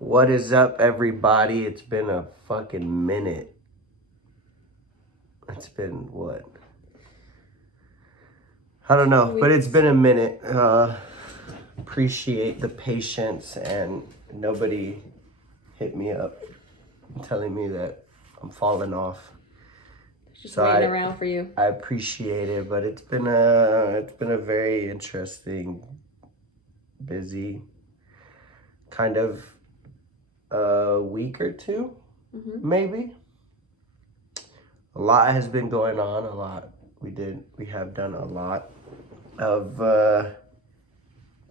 What is up, everybody? It's been a fucking minute. It's been what? I don't know, but it's been a minute. Appreciate the patience, and nobody hit me up telling me that I'm falling off. Just waiting around for you. I appreciate it, but it's been a very interesting, busy kind of a week or two, maybe. A lot has been going on. A lot. We have done a lot of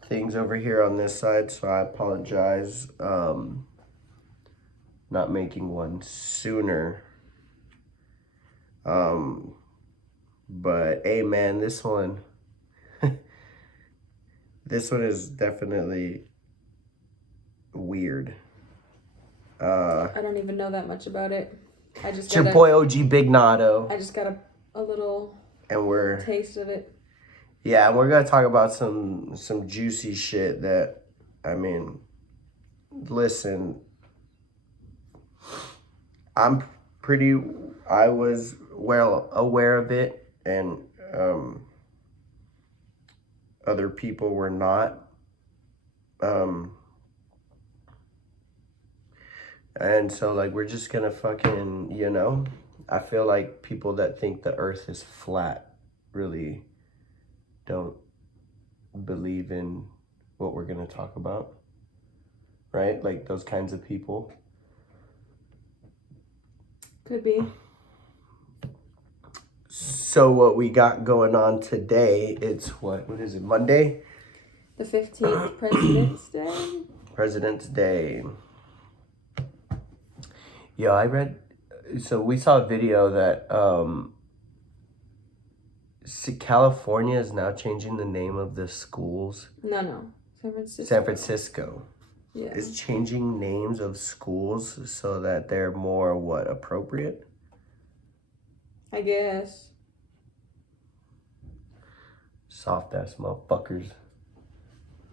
things over here on this side, so I apologize not making one sooner. But hey, man, this one is definitely weird. I don't even know that much about it. It's your boy OG Big Nado. I just got a little taste of it. Yeah, and we're gonna talk about some juicy shit that, I mean, listen, I was well aware of it, and other people were not. And so, like, we're just gonna fucking, I feel like people that think the earth is flat really don't believe in what we're gonna talk about, right? Like, those kinds of people. Could be. So what we got going on today, it's what is it, Monday? The 15th, President's Day? President's Day. Yeah, so we saw a video that California is now changing the name of the schools. No. San Francisco. San Francisco. Yeah. Is changing names of schools so that they're more, appropriate? I guess. Soft ass motherfuckers.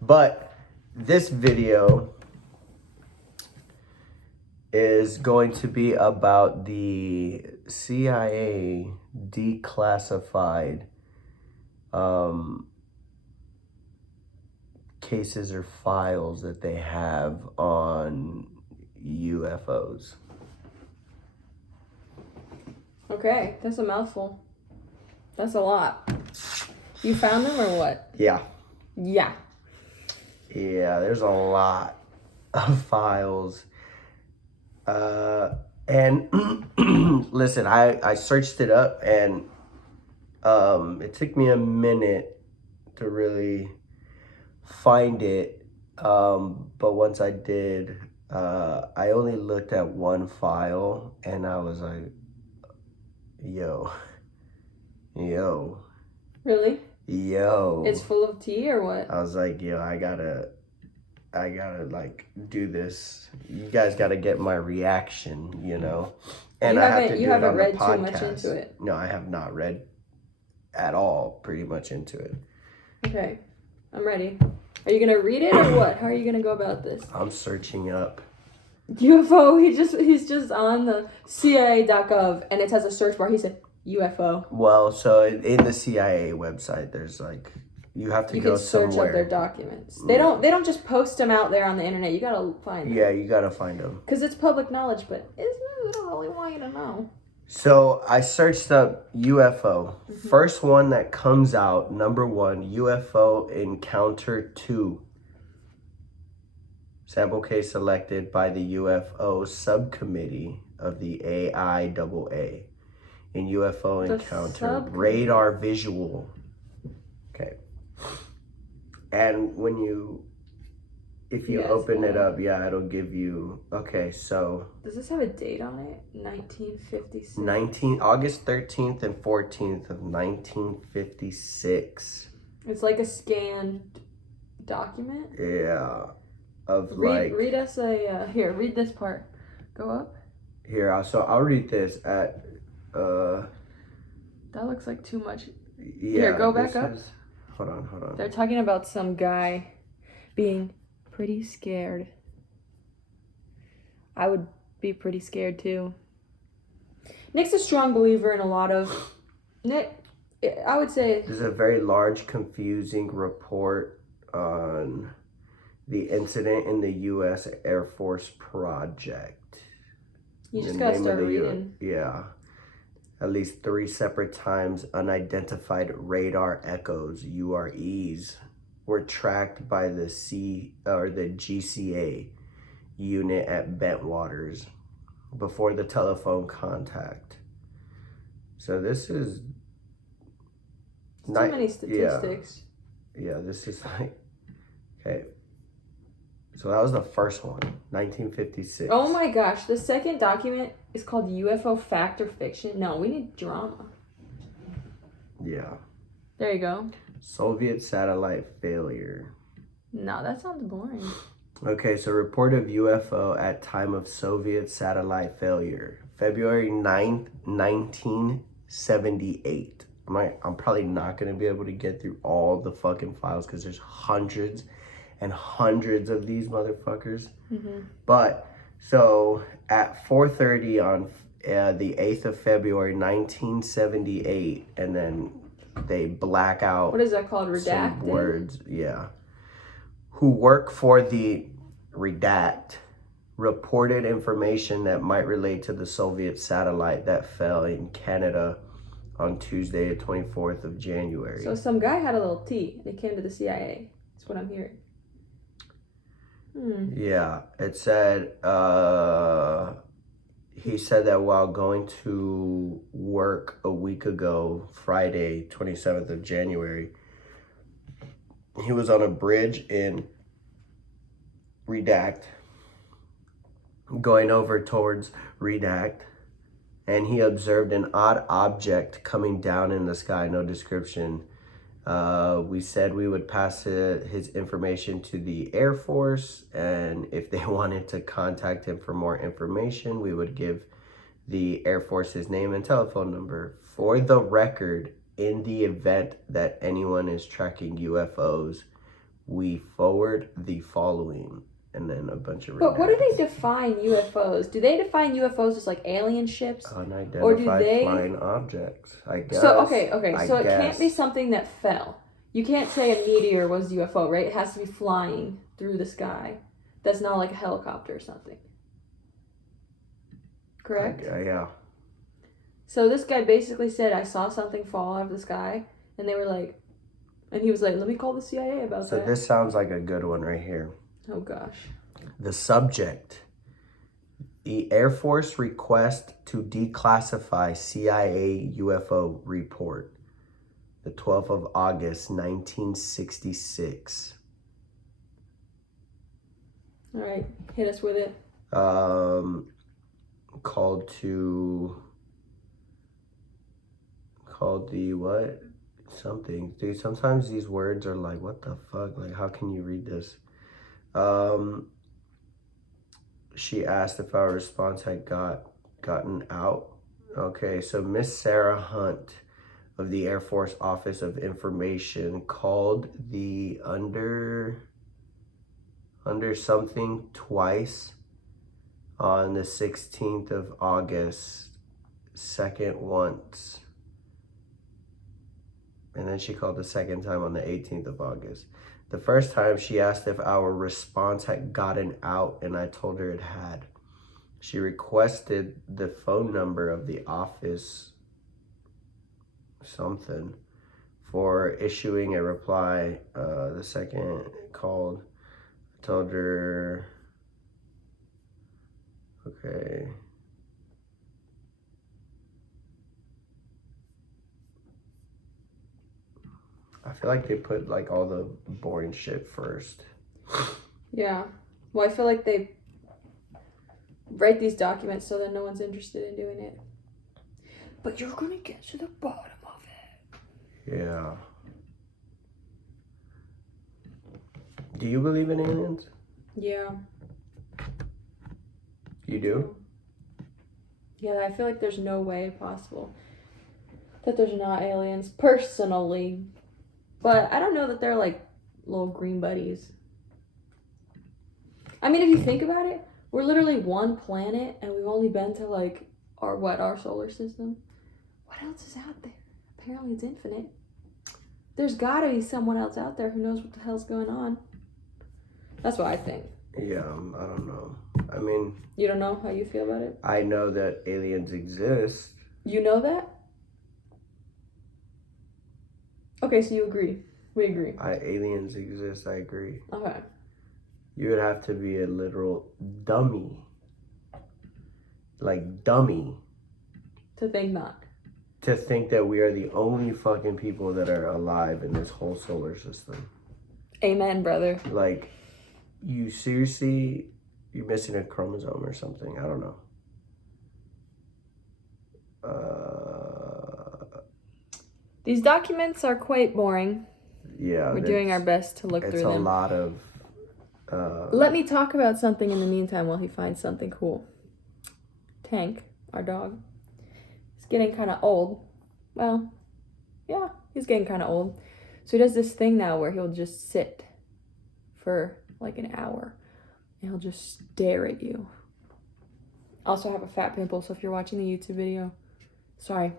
But this video is going to be about the CIA declassified cases or files that they have on UFOs. Okay, that's a mouthful. That's a lot. You found them or what? Yeah. Yeah. Yeah, there's a lot of files. And listen, I searched it up, and it took me a minute to really find it. But once I did, I only looked at one file, and I was like, yo. Really? Yo. It's full of tea or what? I was like, yo, I gotta like do this. You guys gotta get my reaction, And you haven't read too much into it. No, I have not read at all, pretty much into it. Okay, I'm ready. Are you gonna read it or what? How are you gonna go about this? I'm searching up UFO. He's just on the CIA.gov, and it has a search bar. He said UFO. Well, so in the CIA website, there's like, you have to go somewhere. You can search up their documents. They don't just post them out there on the internet. You gotta find them. Yeah, you gotta find them. Because it's public knowledge, but they don't really want you to know. So I searched up UFO. First one that comes out, number 1, UFO Encounter 2. Sample case selected by the UFO subcommittee of the AIAA in UFO Encounter Radar Visual. Okay. And if you open it up, it'll give you, okay, so. Does this have a date on it? 1956? August 13th and 14th of 1956. It's like a scanned document? Yeah. Read us read this part. Go up. Here, so I'll read this at, that looks like too much. Yeah. Here, go back up. Hold on. They're talking about some guy being pretty scared. I would be pretty scared too. Nick's a strong believer in a lot of... Nick, I would say... There's a very large, confusing report on the incident in the U.S. Air Force project. You just gotta start reading. Yeah. At least 3 separate times, unidentified radar echoes, UREs, were tracked by the GCA unit at Bentwaters before the telephone contact. So this is too many statistics. Yeah, this is like, okay. So that was the first one, 1956. Oh my gosh, the second document is called UFO Fact or Fiction. No, we need drama. Yeah. There you go. Soviet satellite failure. No, that sounds boring. Okay, so report of UFO at time of Soviet satellite failure. February 9th, 1978. I'm probably not going to be able to get through all the fucking files because there's hundreds and hundreds of these motherfuckers. Mm-hmm. But, so, at 4:30 on the 8th of February, 1978, and then they black out... What is that called? Redacted? Some words, yeah. Who work for the Redact reported information that might relate to the Soviet satellite that fell in Canada on Tuesday, the 24th of January. So some guy had a little tea and it came to the CIA. That's what I'm hearing. Yeah, it said, he said that while going to work a week ago, Friday, 27th of January, he was on a bridge in Redact, going over towards Redact, and he observed an odd object coming down in the sky, no description. We said we would pass his information to the Air Force, and if they wanted to contact him for more information, we would give the Air Force his name and telephone number. For the record, in the event that anyone is tracking UFOs, we forward the following, and then a bunch of... But what do they define UFOs? Do they define UFOs as like alien ships? Unidentified or do they... flying objects, I guess. So, okay. So it can't be something that fell. You can't say a meteor was UFO, right? It has to be flying through the sky. That's not like a helicopter or something. Correct? Yeah. So this guy basically said, I saw something fall out of the sky, and they were like... And he was like, let me call the CIA about that. So this sounds like a good one right here. Oh, gosh. The subject. The Air Force request to declassify CIA UFO report. The 12th of August, 1966. All right. Hit us with it. Called the what? Something. Dude, sometimes these words are like, what the fuck? Like, how can you read this? She asked if our response had gotten out. Okay, so Miss Sarah Hunt of the Air Force Office of Information called the under something twice on the 16th of August, second once. And then she called the second time on the 18th of August. The first time she asked if our response had gotten out, and I told her it had. She requested the phone number of the office something for issuing a reply. The second called, I told her, okay. I feel like they put like all the boring shit first. Yeah. Well, I feel like they write these documents so that no one's interested in doing it. But you're gonna get to the bottom of it. Yeah. Do you believe in aliens? Yeah. You do? Yeah, I feel like there's no way possible that there's not aliens, personally. But I don't know that they're like little green buddies. I mean, if you think about it, We're literally one planet, and we've only been to like our solar system. What else is out there? Apparently it's infinite. There's gotta be someone else out there who knows what the hell's going on. That's what I think. Yeah, I don't know. I mean... You don't know how you feel about it? I know that aliens exist. You know that? Okay, so you agree. We agree. Aliens exist, I agree. Okay. You would have to be a literal dummy. Like, dummy. To think not. To think that we are the only fucking people that are alive in this whole solar system. Amen, brother. Like, you seriously, you're missing a chromosome or something. I don't know. These documents are quite boring. Yeah. We're doing our best to look through them. It's a lot of... Let me talk about something in the meantime while he finds something cool. Tank, our dog, is getting kind of old. Well, yeah, he's getting kind of old. So he does this thing now where he'll just sit for like an hour and he'll just stare at you. Also have a fat pimple, so if you're watching the YouTube video, sorry.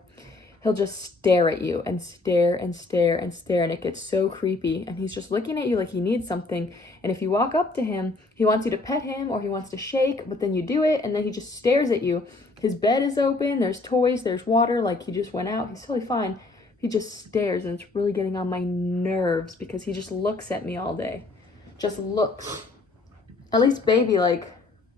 He'll just stare at you and stare and stare and stare, and it gets so creepy. And he's just looking at you like he needs something. And if you walk up to him, he wants you to pet him or he wants to shake, but then you do it, and then he just stares at you. His bed is open, there's toys, there's water, like he just went out. He's totally fine. He just stares, and it's really getting on my nerves because he just looks at me all day. Just looks. At least baby, like,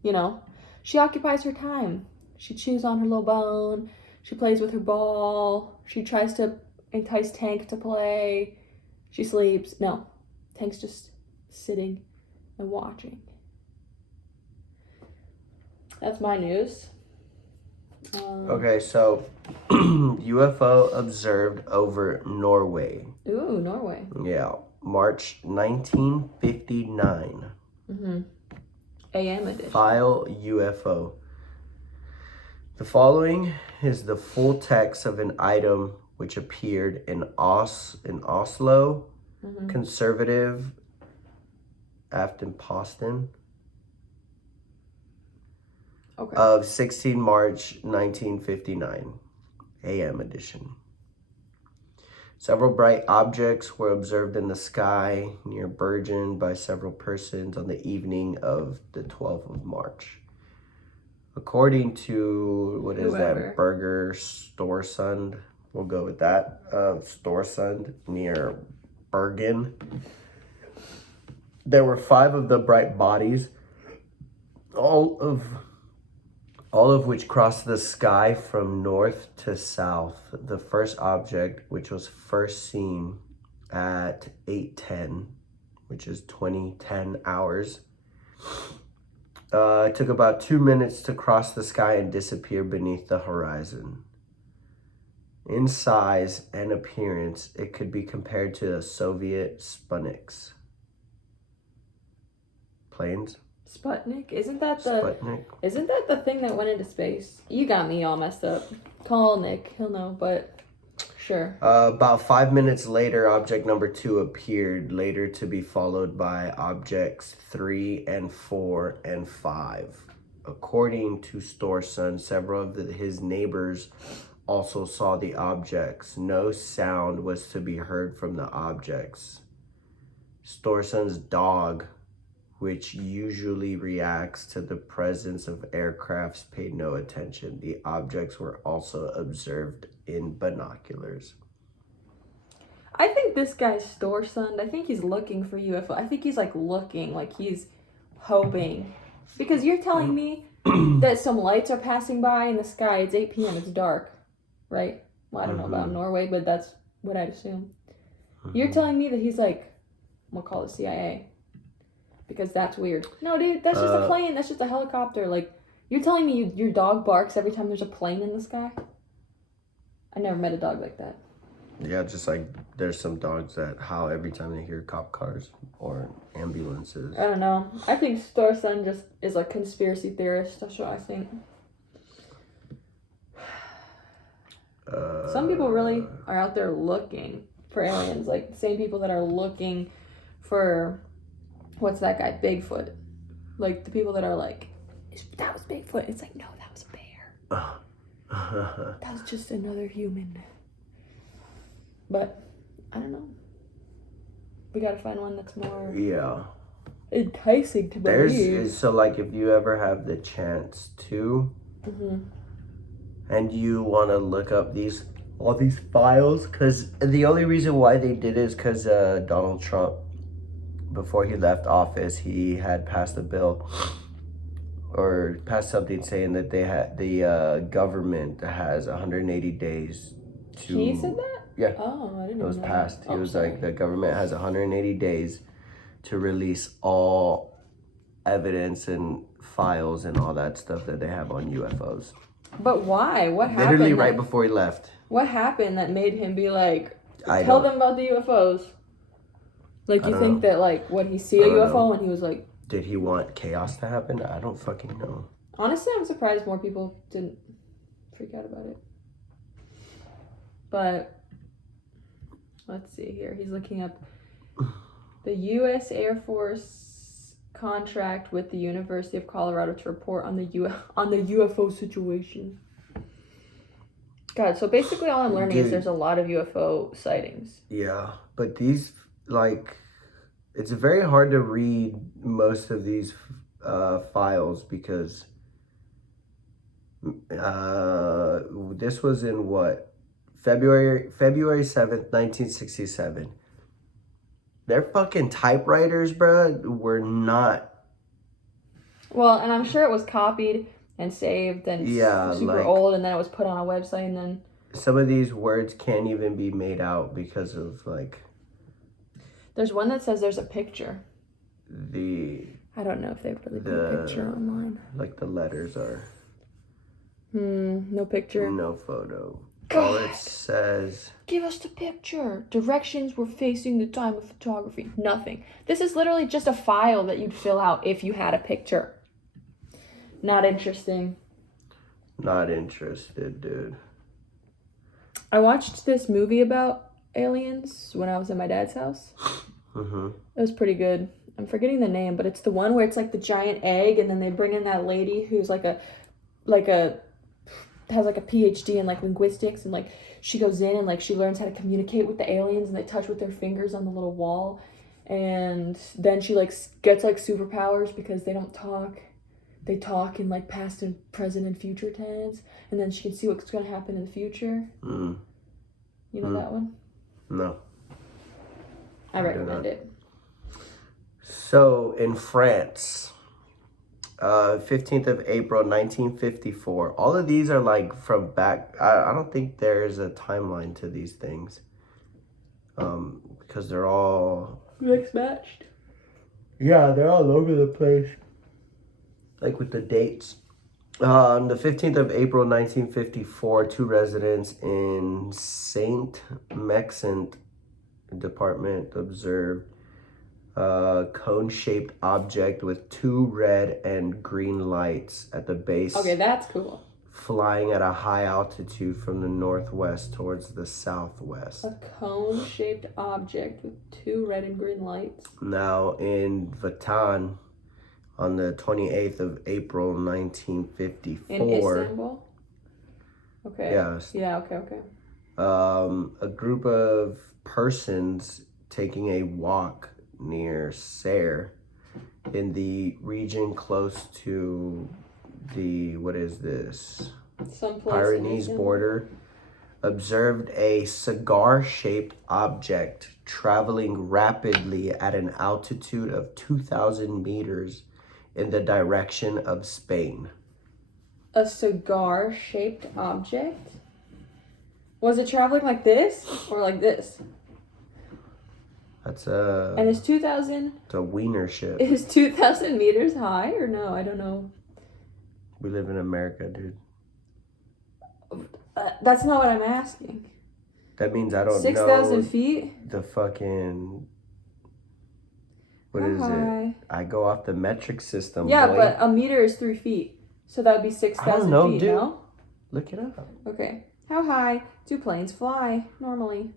you know, she occupies her time. She chews on her little bone. She plays with her ball. She tries to entice Tank to play. She sleeps. No, Tank's just sitting and watching. That's my news. Okay, so UFO observed over Norway. Ooh, Norway. Yeah, March 1959. Mm-hmm. AM edition. File UFO. The following is the full text of an item which appeared in Oslo, Conservative Aftenposten of 16 March 1959, AM edition. Several bright objects were observed in the sky near Bergen by several persons on the evening of the 12th of March. According to, what is that, Berger Storsund, we'll go with that, Storsund near Bergen. There were 5 of the bright bodies, all of which crossed the sky from north to south. The first object, which was first seen at 8:10, which is 2010 hours, it took about 2 minutes to cross the sky and disappear beneath the horizon. In size and appearance, it could be compared to the Soviet Sputniks. Planes? Sputnik? Isn't that Sputnik? the thing that went into space? You got me all messed up. Call Nick, he'll know, but sure. About 5 minutes later, object number 2 appeared, later to be followed by objects 3 and 4 and 5. According to Storsund, several of his neighbors also saw the objects. No sound was to be heard from the objects. Storsund's dog, which usually reacts to the presence of aircrafts, paid no attention. The objects were also observed in binoculars. I think this guy's Storsund, I think he's looking for UFO. I think he's like looking, like he's hoping. Because you're telling me that some lights are passing by in the sky. It's 8 p.m. It's dark, right? Well, I don't know about Norway, but that's what I'd assume. You're telling me that he's like, we'll call it CIA. Because that's weird. No, dude, that's just a plane. That's just a helicopter. Like, you're telling me your dog barks every time there's a plane in the sky? I never met a dog like that. Yeah, just like there's some dogs that howl every time they hear cop cars or ambulances. I don't know. I think Storsund just is a conspiracy theorist. That's what I think. Some people really are out there looking for aliens. Like, the same people that are looking for, what's that guy? Bigfoot. Like, the people that are like, that was Bigfoot. It's like, no, that was a bear. That was just another human. But I don't know. We gotta find one that's more enticing to believe. So like if you ever have the chance to, and you want to look up all these files, because the only reason why they did it is because Donald Trump, before he left office, he had passed a bill or passed something saying that the government has 180 days to. He said that? Yeah. Oh, I didn't know. It was passed. He was sorry. like, the government has 180 days to release all evidence and files and all that stuff that they have on UFOs. But why? What happened? Literally right before he left. What happened that made him be like, tell them about the UFOs? Like, you think that, like, when he see a UFO and he was like... Did he want chaos to happen? I don't fucking know. Honestly, I'm surprised more people didn't freak out about it. But... let's see here. He's looking up the U.S. Air Force contract with the University of Colorado to report on the UFO situation. God, so basically all I'm learning is there's a lot of UFO sightings. Yeah, but these, like, it's very hard to read most of these files because this was in what? February 7th, 1967. Their fucking typewriters, bruh, were not... Well, and I'm sure it was copied and saved and super old, and then it was put on a website, and then... Some of these words can't even be made out because of, like... There's one that says there's a picture. I don't know if they've really put a picture online. Like, the letters are... No picture. No photo. God. All it says... Give us the picture. Directions were facing the time of photography. Nothing. This is literally just a file that you'd fill out if you had a picture. Not interesting. Not interested, dude. I watched this movie about aliens when I was at my dad's house. It was pretty good. I'm forgetting the name, but it's the one where it's like the giant egg, and then they bring in that lady who's has like a PhD in like linguistics, and like she goes in and like she learns how to communicate with the aliens, and they touch with their fingers on the little wall, and then she like gets like superpowers because they don't talk. They talk in like past and present and future tense, and then she can see what's going to happen in the future. You know that one? No. I recommend it. So in France, 15th of April, 1954. All of these are like from back. I don't think there's a timeline to these things. Because they're all... Mixed matched? Yeah, they're all over the place. Like with the dates. On the 15th of April, 1954, two residents in Saint-Maxent department observed a cone-shaped object with two red and green lights at the base. Okay, that's cool. Flying at a high altitude from the northwest towards the southwest. A cone-shaped object with two red and green lights. Now in Vatan, on the 28th of April, 1954. In Istanbul? Okay. Yes. Yeah, okay. A group of persons taking a walk near Serre in the region close to the, what is this? Pyrenees border, observed a cigar-shaped object traveling rapidly at an altitude of 2,000 meters in the direction of Spain. A cigar-shaped object? Was it traveling like this or like this? That's a... And is 2,000... It's a wiener ship. Is 2,000 meters high or no? I don't know. We live in America, dude. That's not what I'm asking. That means I don't know... 6,000 feet? The fucking... What is it? I go off the metric system. Yeah, boy. but a meter is 3 feet. So that would be 6,000 feet, dude. no? Look it up. Okay. How high do planes fly normally?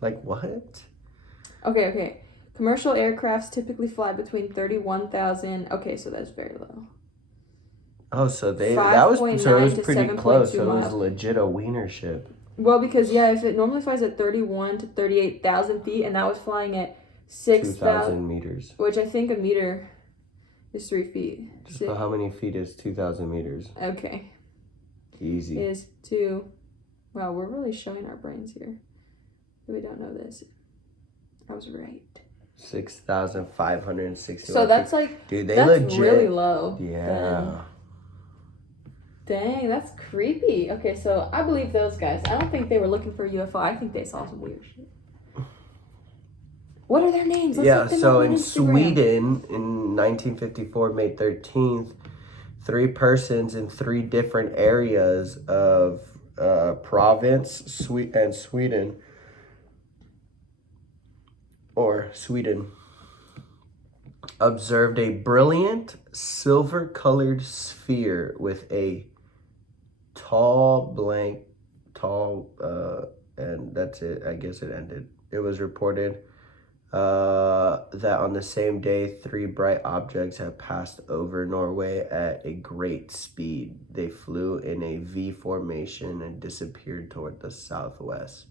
Like what? Okay. Commercial aircrafts typically fly between 31,000. Okay, so that's very low. Oh, so it was 5.9 to pretty 7.2 close. So it was miles. legit a wiener ship. Well, because if it normally flies at 31 to 38,000 feet, and that was flying at 6,000 meters, which I think a meter is 3 feet. So how many feet is 2,000 meters? Okay. Easy. Is 2. Wow, we're really showing our brains here. We don't know this. I was right. 6,560. So that's like, dude, they that's legit really low. Yeah. Dang, that's creepy. Okay, so I believe those guys. I don't think they were looking for a UFO. I think they saw some weird shit. What are their names? Let's look them so up on in Instagram. Sweden, in 1954, May 13th, 3 persons in 3 different areas of province, Sweden, observed a brilliant silver-colored sphere with a and that's it. I guess it ended. It was reported that on the same day, 3 bright objects had passed over Norway at a great speed. They flew in a V formation and disappeared toward the southwest.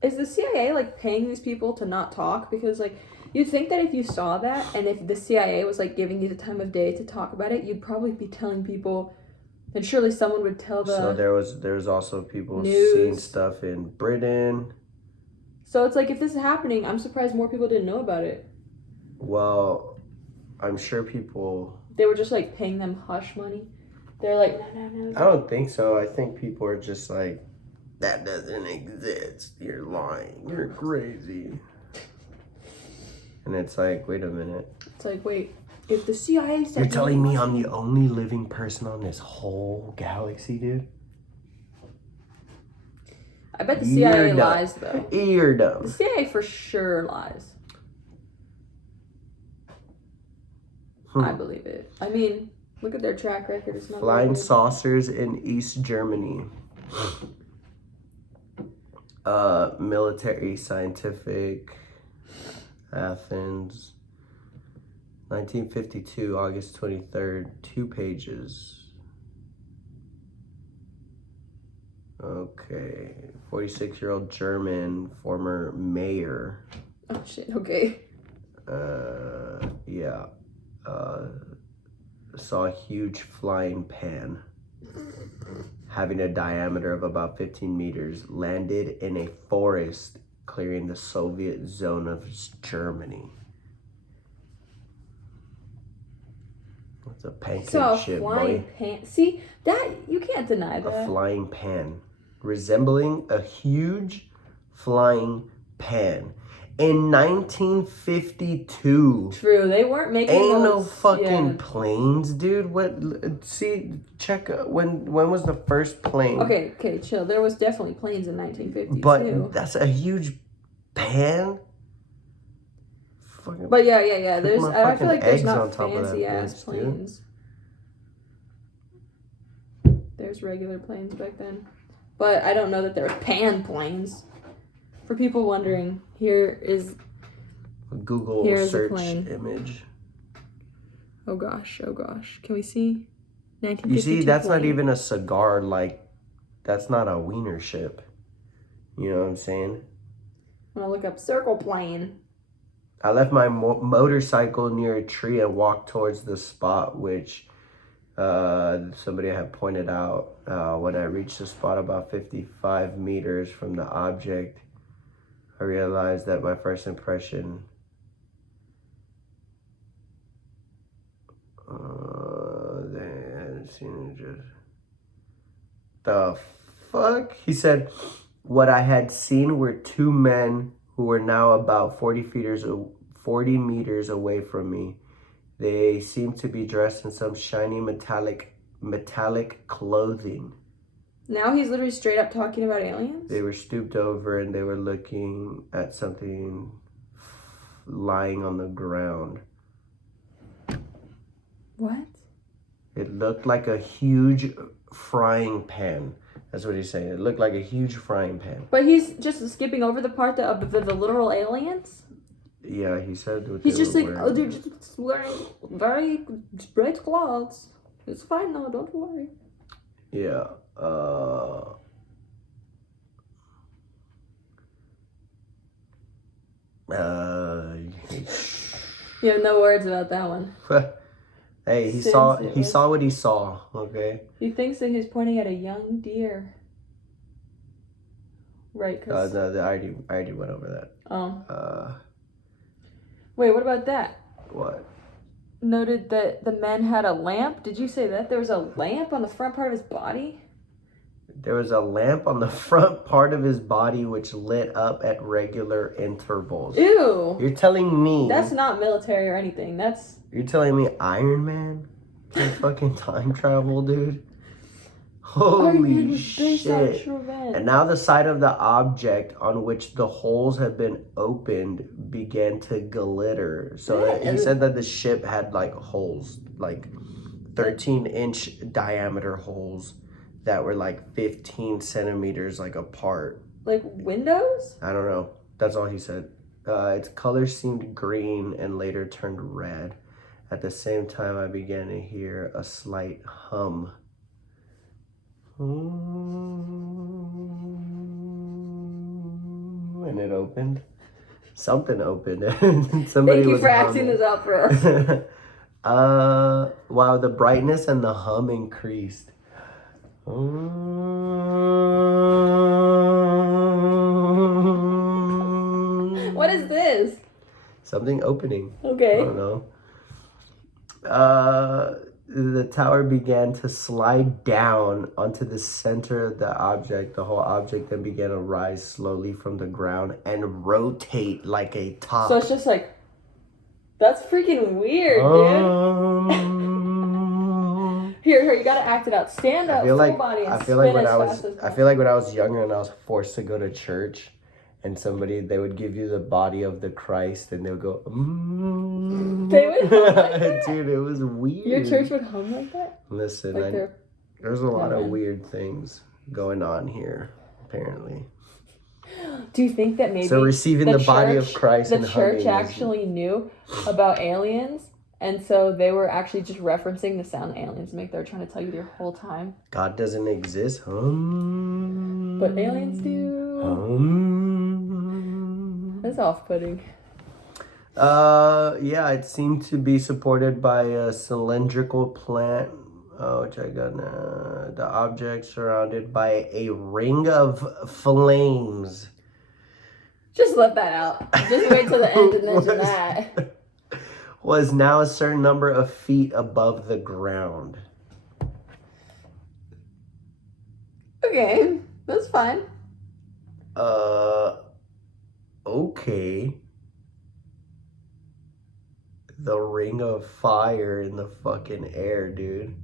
Is the CIA like paying these people to not talk? Because like you'd think that if you saw that and if the CIA was like giving you the time of day to talk about it, you'd probably be telling people, and surely someone would tell the So there's also people news. seeing stuff in Britain. So it's like if this is happening, I'm surprised more people didn't know about it. Well, I'm sure people... They were just like paying them hush money. They're like, no. I don't think so. I think people are just like, that doesn't exist. You're lying. You're crazy. And it's like, wait a minute. It's like, wait, if the CIA said... You're telling me I'm the only living person on this whole galaxy, dude? I bet the CIA lies, though. You're dumb. The CIA for sure lies. I believe it. I mean, look at their track record. It's not Flying saucers in East Germany. Military, scientific, Athens. 1952, August 23rd, 2 pages. Okay, 46-year-old German former mayor. Oh shit, okay. Saw a huge flying pan having a diameter of about 15 meters, landed in a forest clearing the Soviet zone of Germany. It's a pancake ship, boy. Pan. See, that, you can't deny that. A flying pan. Resembling a huge flying pan. In 1952. True, they weren't making Ain't no fucking planes, dude. Check when was the first plane? Okay, chill. There was definitely planes in 1952. But that's a huge pan. But yeah. I feel like there's not fancy ass planes. There's regular planes back then. But I don't know that there were pan planes. For people wondering, here's Google search image. Oh gosh. Can we see? 1952 You see, that's plane. not even a cigar, that's not a wiener ship. You know what I'm saying? I'm gonna look up circle plane. I left my motorcycle near a tree and walked towards the spot, which somebody had pointed out. When I reached the spot about 55 meters from the object, I realized that my first impression... The fuck? He said, what I had seen were 2 men who were now about 40 meters away from me. They seemed to be dressed in some shiny metallic clothing. Now he's literally straight up talking about aliens? They were stooped over and they were looking at something lying on the ground. What? It looked like a huge frying pan. That's what he's saying. It looked like a huge frying pan. But he's just skipping over the part of the literal aliens? Yeah, he said what He's they just were like, wearing. oh, they're just wearing very bright clothes. It's fine now, don't worry. Yeah. You have no words about that one. Hey, he Since saw what he saw, okay? He thinks that he's pointing at a young deer. Right, because... No, I already went over that. Oh. Wait, what about that? What? Noted that the man had a lamp. Did you say that? There was a lamp on the front part of his body? There was a lamp on the front part of his body which lit up at regular intervals. Ew. You're telling me... That's not military or anything. That's... You're telling me Iron Man can fucking time travel, dude? Holy shit. And now the side of the object on which the holes have been opened began to glitter. So he said that the ship had like holes, like 13-inch diameter holes that were like 15 centimeters like apart. Like windows? I don't know. That's all he said. Its color seemed green and later turned red. At the same time, I began to hear a slight hum. And it opened. Something opened. Somebody Thank you was for acting this out for us. Wow, the brightness and the hum increased. What is this? Something opening. Okay. I don't know. The tower began to slide down onto the center of the object. The whole object then began to rise slowly from the ground and rotate like a top. So it's just like, that's freaking weird, dude. Here, you gotta act it out. Stand up, full body, and spin as fast as possible. I feel like when I was younger and I was forced to go to church, and they would give you the body of the Christ, and they'll go, They would hum like that? Dude, it was weird. Your church would hum like that? Listen, like there's a lot of weird things going on here, apparently. Do you think that maybe... So receiving the body of Christ and humming... The church actually knew about aliens, and so they were actually just referencing the sound aliens make. They were trying to tell you their whole time. God doesn't exist. But aliens do. That's off-putting. Yeah, it seemed to be supported by a cylindrical plant, which I got the object surrounded by a ring of flames. Just let that out. Just wait till the end and mention that. Was now a certain number of feet above the ground. Okay, that's fine. Okay. The ring of fire in the fucking air, dude.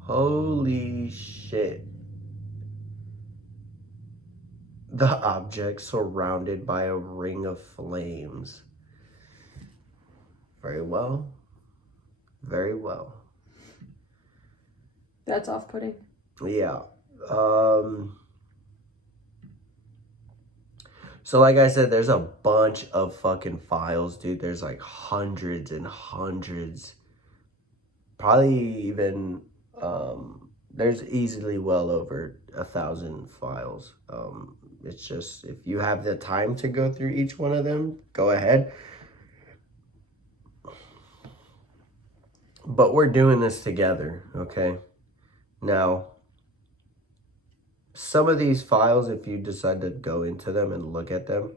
Holy shit. The object surrounded by a ring of flames. Very well. Very well. That's off-putting. Yeah. So like I said, there's a bunch of fucking files, dude. There's like hundreds and hundreds. Probably even, there's easily well over 1,000 files. It's just, if you have the time to go through each one of them, go ahead. But we're doing this together, okay? Now, some of these files, if you decide to go into them and look at them,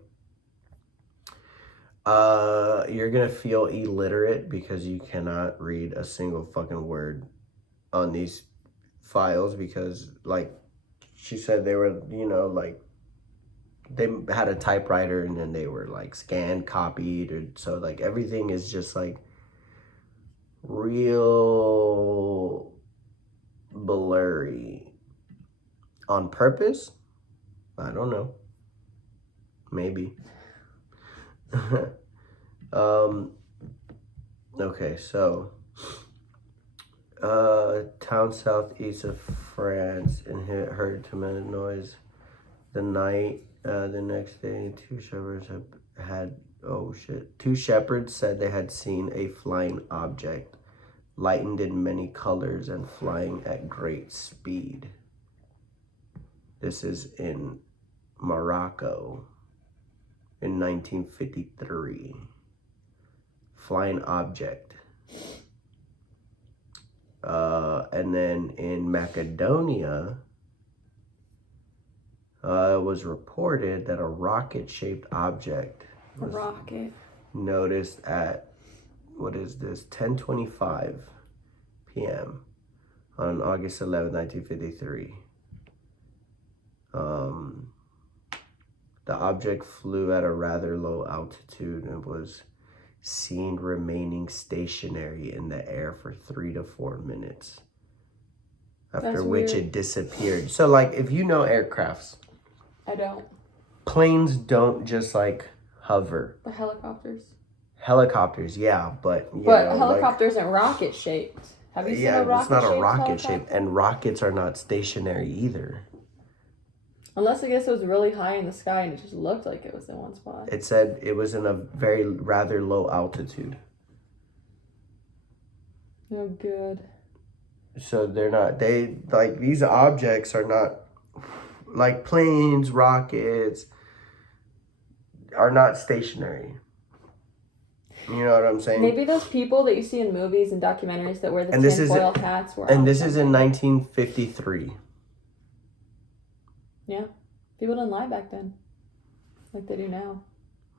you're gonna feel illiterate because you cannot read a single fucking word on these files, because like she said, they were, you know, like they had a typewriter and then they were like scanned, copied, or so like everything is just like real blurry. On purpose? I don't know. Maybe. Okay, so town southeast of France, and heard tremendous noise. The next day, two shepherds Two shepherds said they had seen a flying object, lightened in many colors and flying at great speed. This is in Morocco in 1953. Flying object. And then in Macedonia, it was reported that a rocket-shaped object was noticed at, 10:25 p.m. on August 11, 1953. The object flew at a rather low altitude and was seen remaining stationary in the air for 3 to 4 minutes. After which it disappeared. So, like, if you know aircrafts. I don't. Planes don't just, like, hover. But helicopters. Helicopters, yeah, but a helicopter isn't rocket shaped. Have you seen a rocket shaped? Yeah, it's not a rocket shape, and rockets are not stationary either. Unless I guess it was really high in the sky and it just looked like it was in one spot. It said it was in a rather low altitude. Oh, good. So these objects are not, like planes, rockets, are not stationary. You know what I'm saying? Maybe those people that you see in movies and documentaries that wear the tinfoil hats were. And this is in 1953. Yeah. People didn't lie back then. Like they do now.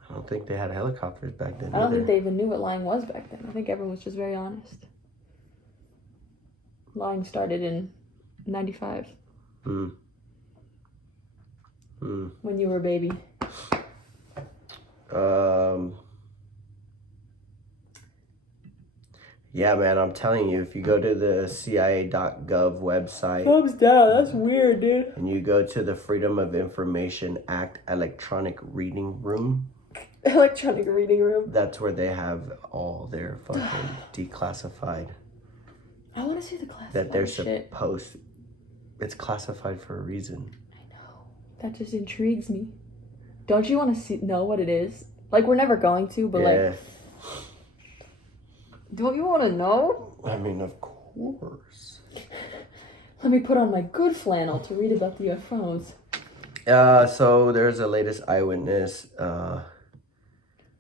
I don't think they had helicopters back then. I don't think they even knew what lying was back then. I think everyone was just very honest. Lying started in 95. When you were a baby. Yeah, man, I'm telling you, if you go to the CIA.gov website. Thumbs down, that's weird, dude. And you go to the Freedom of Information Act electronic reading room. Electronic reading room. That's where they have all their fucking declassified. I want to see the classified that they're shit. supposed. It's classified for a reason. I know. That just intrigues me. Don't you want to know what it is? Like, we're never going to, but like. Don't you want to know? I mean, of course. Let me put on my good flannel to read about the UFOs. So there's a latest eyewitness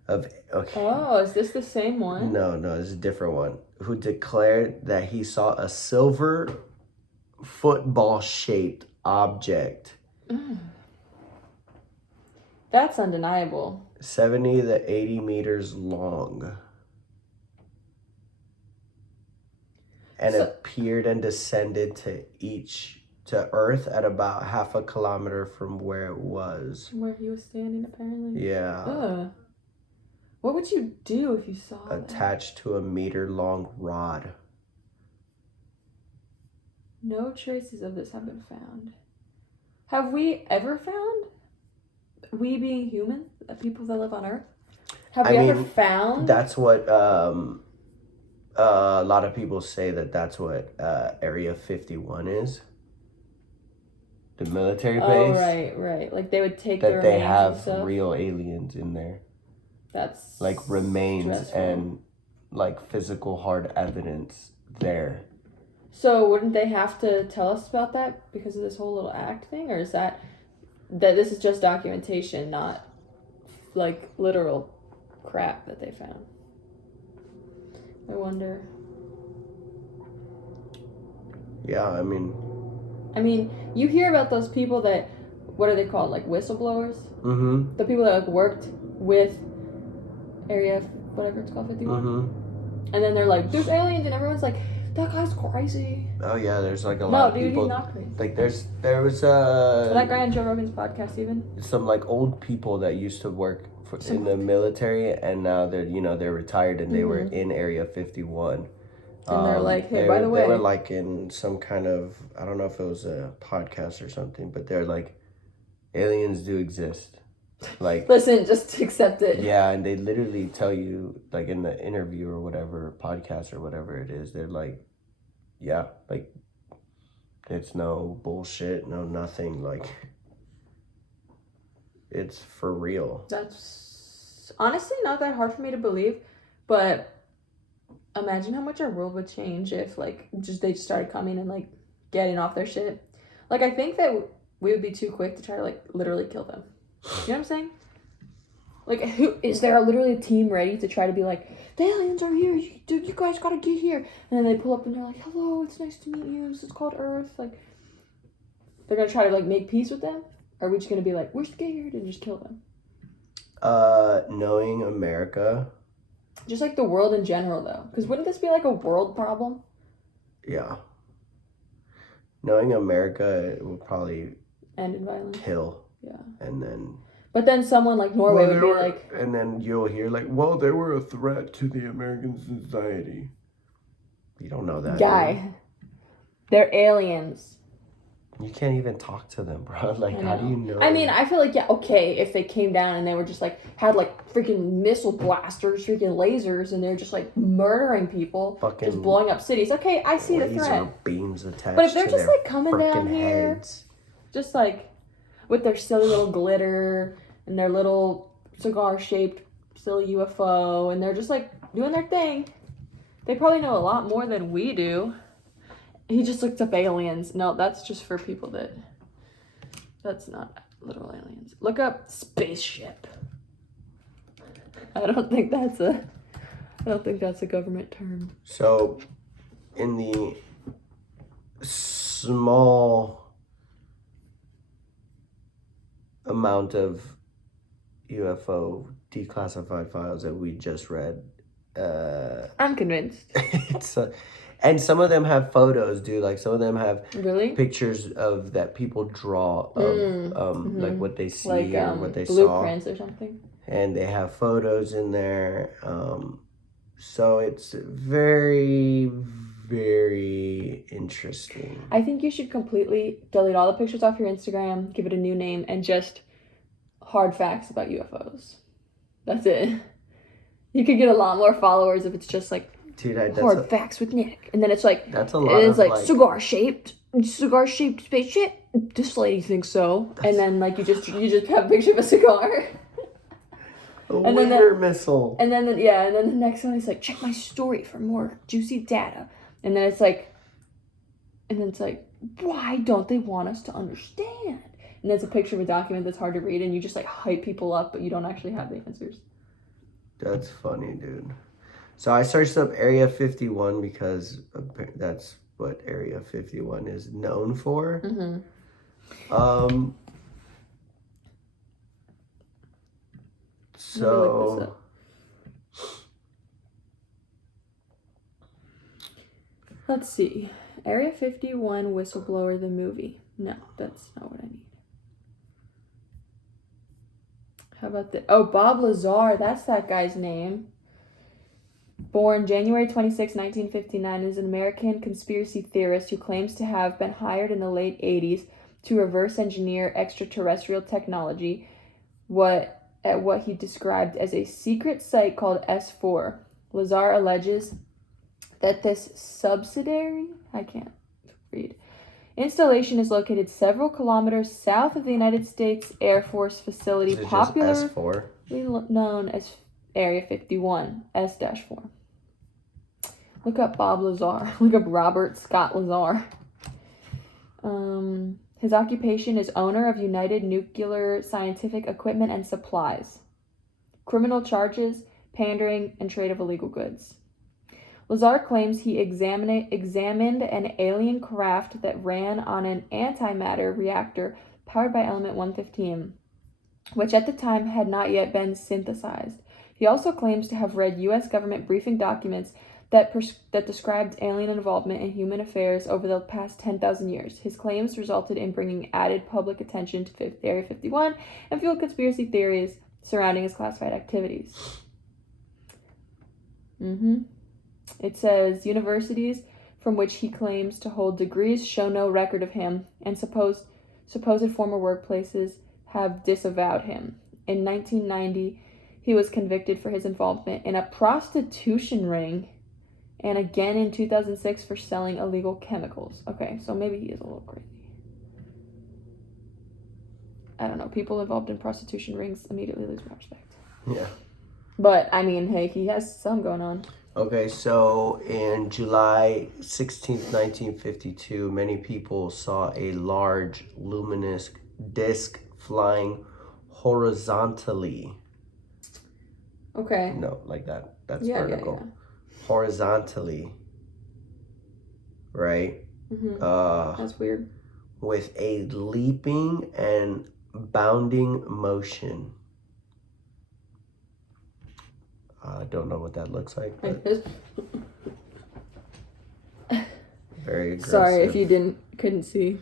Oh, is this the same one? No, it's a different one. Who declared that he saw a silver football-shaped object. That's undeniable. 70 to 80 meters long. And appeared and descended to Earth at about half a kilometer from where it was. Where he was standing, apparently? Yeah. Ugh. What would you do if you saw it? Attached to a meter-long rod. No traces of this have been found. Have we ever found? We being humans, the people that live on Earth? Have we ever found? That's what... a lot of people say that's what Area 51 is. The military base. Oh, right. Like they would take that they have real aliens in there. That's like remains stressful. And like physical hard evidence there. So wouldn't they have to tell us about that because of this whole little act thing? Or is that this is just documentation, not like literal crap that they found? I wonder. Yeah, I mean, you hear about those people that, what are they called? Like whistleblowers? Mm-hmm. The people that like worked with Area, whatever it's called, 51. Mm-hmm. And then they're like, there's aliens, and everyone's like, that guy's crazy. Oh yeah, there's like a lot of people. No, dude, he's not crazy. Like there was that guy on Joe Rogan's podcast even. Some like old people that used to work in the military, and now they're retired, and they were in Area 51. And they're like, hey, by the way, they were like in some kind of, I don't know if it was a podcast or something, but they're like, aliens do exist. Like, listen, just accept it. Yeah, and they literally tell you, like in the interview or whatever, podcast or whatever it is, they're like, yeah, like, it's no bullshit, no nothing, like, it's for real. That's honestly not that hard for me to believe, but imagine how much our world would change if, like, they just started coming and, like, getting off their shit. Like, I think that we would be too quick to try to, like, literally kill them. You know what I'm saying? Like, is there literally a team ready to try to be like, the aliens are here, you guys gotta get here. And then they pull up and they're like, hello, it's nice to meet you, this is called Earth. Like, they're gonna try to, like, make peace with them? Or are we just gonna be like, we're scared, and just kill them? Knowing America. Just, like, the world in general, though. Because wouldn't this be, like, a world problem? Yeah. Knowing America, it would probably end in violence. Kill. Yeah. And then. But then someone like Norway would be like. And then you'll hear like, well, they were a threat to the American society. You don't know that. Guy. They're aliens. You can't even talk to them, bro. Like, how do you know? I mean, I feel like, yeah, okay, if they came down and they were just like, had like freaking missile blasters, freaking lasers, and they're just like murdering people, just blowing up cities. Okay, I see the threat. Laser beams attached. But if they're just like coming down here, just like with their silly little glitter and their little cigar-shaped silly UFO, and they're just like doing their thing, they probably know a lot more than we do. He just looked up aliens. No, that's just for people that's not literal aliens. Look up spaceship. I don't think that's a government term. So, in the small amount of UFO declassified files that we just read, I'm convinced. And some of them have photos, dude. Like, some of them have pictures of that people draw of like what they see, like, or what they saw. Blueprints or something. And they have photos in there. So it's very, very interesting. I think you should completely delete all the pictures off your Instagram, give it a new name, and just hard facts about UFOs. That's it. You could get a lot more followers if it's just like, dude, hard facts with Nick, and then it's like, that's a lot. It's like cigar shaped spaceship. This lady thinks so, and then like you just have a picture of a cigar. And then missile. And then the next one is like, check my story for more juicy data, and then it's like, why don't they want us to understand? And it's a picture of a document that's hard to read, and you just like hype people up, but you don't actually have the answers. That's funny, dude. So I searched up Area 51 because that's what Area 51 is known for. Mm-hmm. So let's see. Area 51 whistleblower the movie. No, that's not what I need. How about the Bob Lazar, that's that guy's name. Born January 26, 1959, is an American conspiracy theorist who claims to have been hired in the late 80s to reverse engineer extraterrestrial technology at what he described as a secret site called S4. Lazar alleges that this subsidiary, I can't read, installation is located several kilometers south of the United States Air Force facility, popularly known as Area 51, S-4. Look up Bob Lazar. Look up Robert Scott Lazar. His occupation is owner of United Nuclear Scientific Equipment and Supplies. Criminal charges, pandering, and trade of illegal goods. Lazar claims he examined an alien craft that ran on an antimatter reactor powered by element 115, which at the time had not yet been synthesized. He also claims to have read U.S. government briefing documents that described alien involvement in human affairs over the past 10,000 years. His claims resulted in bringing added public attention to Area 51 and fueled conspiracy theories surrounding his classified activities. It says universities from which he claims to hold degrees show no record of him, and supposed former workplaces have disavowed him. In 1990, he was convicted for his involvement in a prostitution ring, and again in 2006 for selling illegal chemicals. Okay, so maybe he is a little crazy. I don't know. People involved in prostitution rings immediately lose my respect. Yeah. But, I mean, hey, he has some going on. Okay, so in July 16th, 1952, many people saw a large luminous disc flying horizontally. Okay. No, like that. That's Yeah, vertical. yeah. Horizontally. Right? That's weird. With a leaping and bounding motion. I don't know what that looks like, but very aggressive. Sorry if you couldn't see.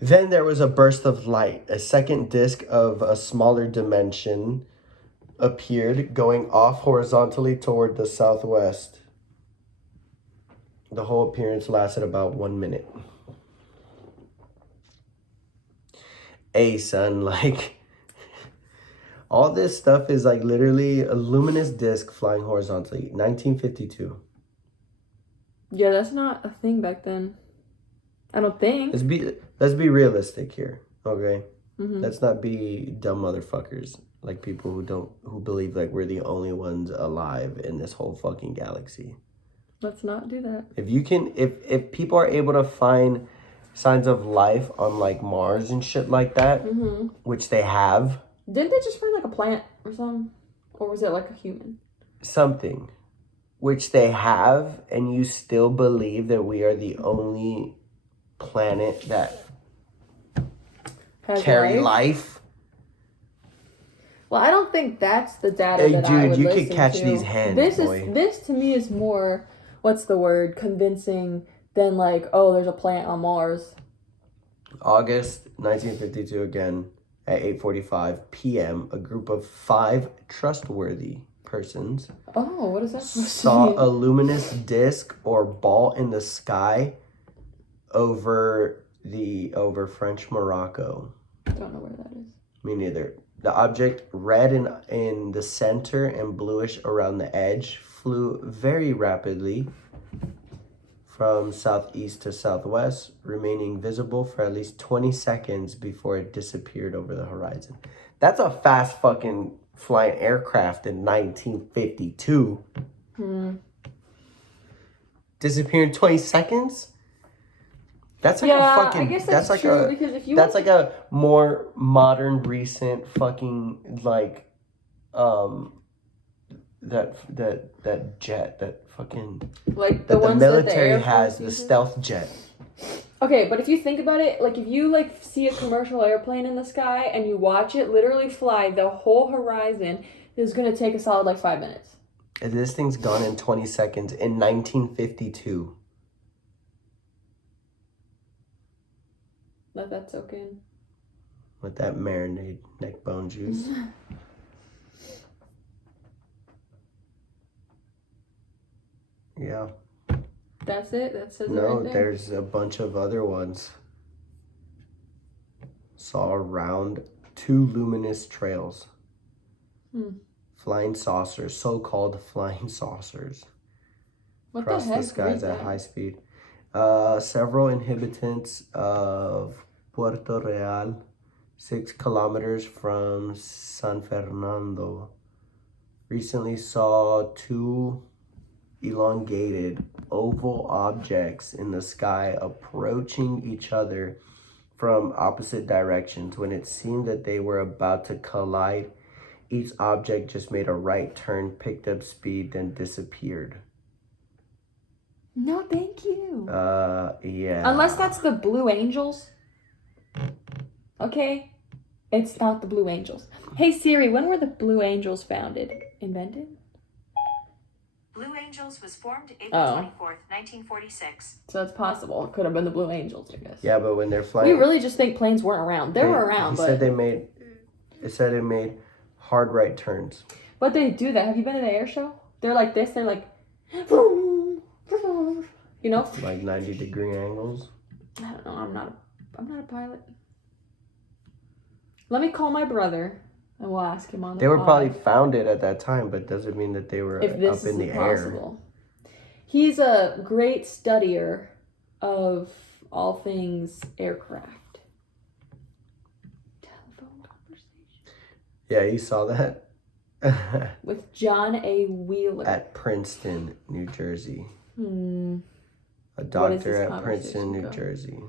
Then there was a burst of light. A second disc of a smaller dimension appeared, going off horizontally toward the southwest. The whole appearance lasted about 1 minute. Son, like, all this stuff is like literally a luminous disc flying horizontally. 1952. Yeah, that's not a thing back then. I don't think. Let's be realistic here, okay? Let's not be dumb motherfuckers like people who believe like we're the only ones alive in this whole fucking galaxy. Let's not do that. If people are able to find signs of life on like Mars and shit like that, which they have. Didn't they just find like a plant or something? Or was it like a human? Something. Which they have, and you still believe that we are the only planet that carry life. Well, I don't think that's the data that I would listen to. Dude, you could catch these hands, This to me is more, what's the word, convincing than like, oh, there's a plant on Mars. August 1952 again, at 8:45 p.m., a group of 5 trustworthy persons what is that saw a luminous disc or ball in the sky over French Morocco. Don't know where that is. Me neither. The object, red in the center and bluish around the edge, flew very rapidly from southeast to southwest, remaining visible for at least 20 seconds before it disappeared over the horizon. That's a fast fucking flying aircraft in 1952. Disappear in 20 seconds? That's like a fucking. I guess that's like true, because if you that's like a more modern, recent fucking like, that jet that fucking like the ones military that the has, the stealth jet. Okay, but if you think about it, like if you like see a commercial airplane in the sky and you watch it literally fly the whole horizon, it's gonna take a solid like 5 minutes. And this thing's gone in 20 seconds in 1952. Let that soak in. With that marinade neck bone juice. Yeah. That's it? That says no, right there? There's a bunch of other ones. Saw around 2 luminous trails. Flying saucers, so-called flying saucers. What across the skies at high speed. Several inhabitants of Puerto Real, 6 kilometers from San Fernando, recently saw 2 elongated oval objects in the sky approaching each other from opposite directions. When it seemed that they were about to collide, each object just made a right turn, picked up speed, then disappeared. No, thank you. Yeah. Unless that's the Blue Angels. Okay? It's not the Blue Angels. Hey Siri, when were the Blue Angels invented? Blue Angels was formed April 24th, 1946. So that's possible. It could have been the Blue Angels, I guess. Yeah, but when they're flying... We really just think planes weren't around. They were around, but... It said it made hard right turns. But they do that. Have you been to the air show? They're like this. They're like... You know? Like 90-degree angles? I don't know. I'm not a pilot. Let me call my brother and we'll ask him on the They were probably founded at that time, but doesn't mean that they were up in the air. He's a great studier of all things aircraft. Telephone conversation. Yeah, you saw that? with John A. Wheeler. At Princeton, New Jersey. A What is doctor this at Princeton, conversation New go? Jersey.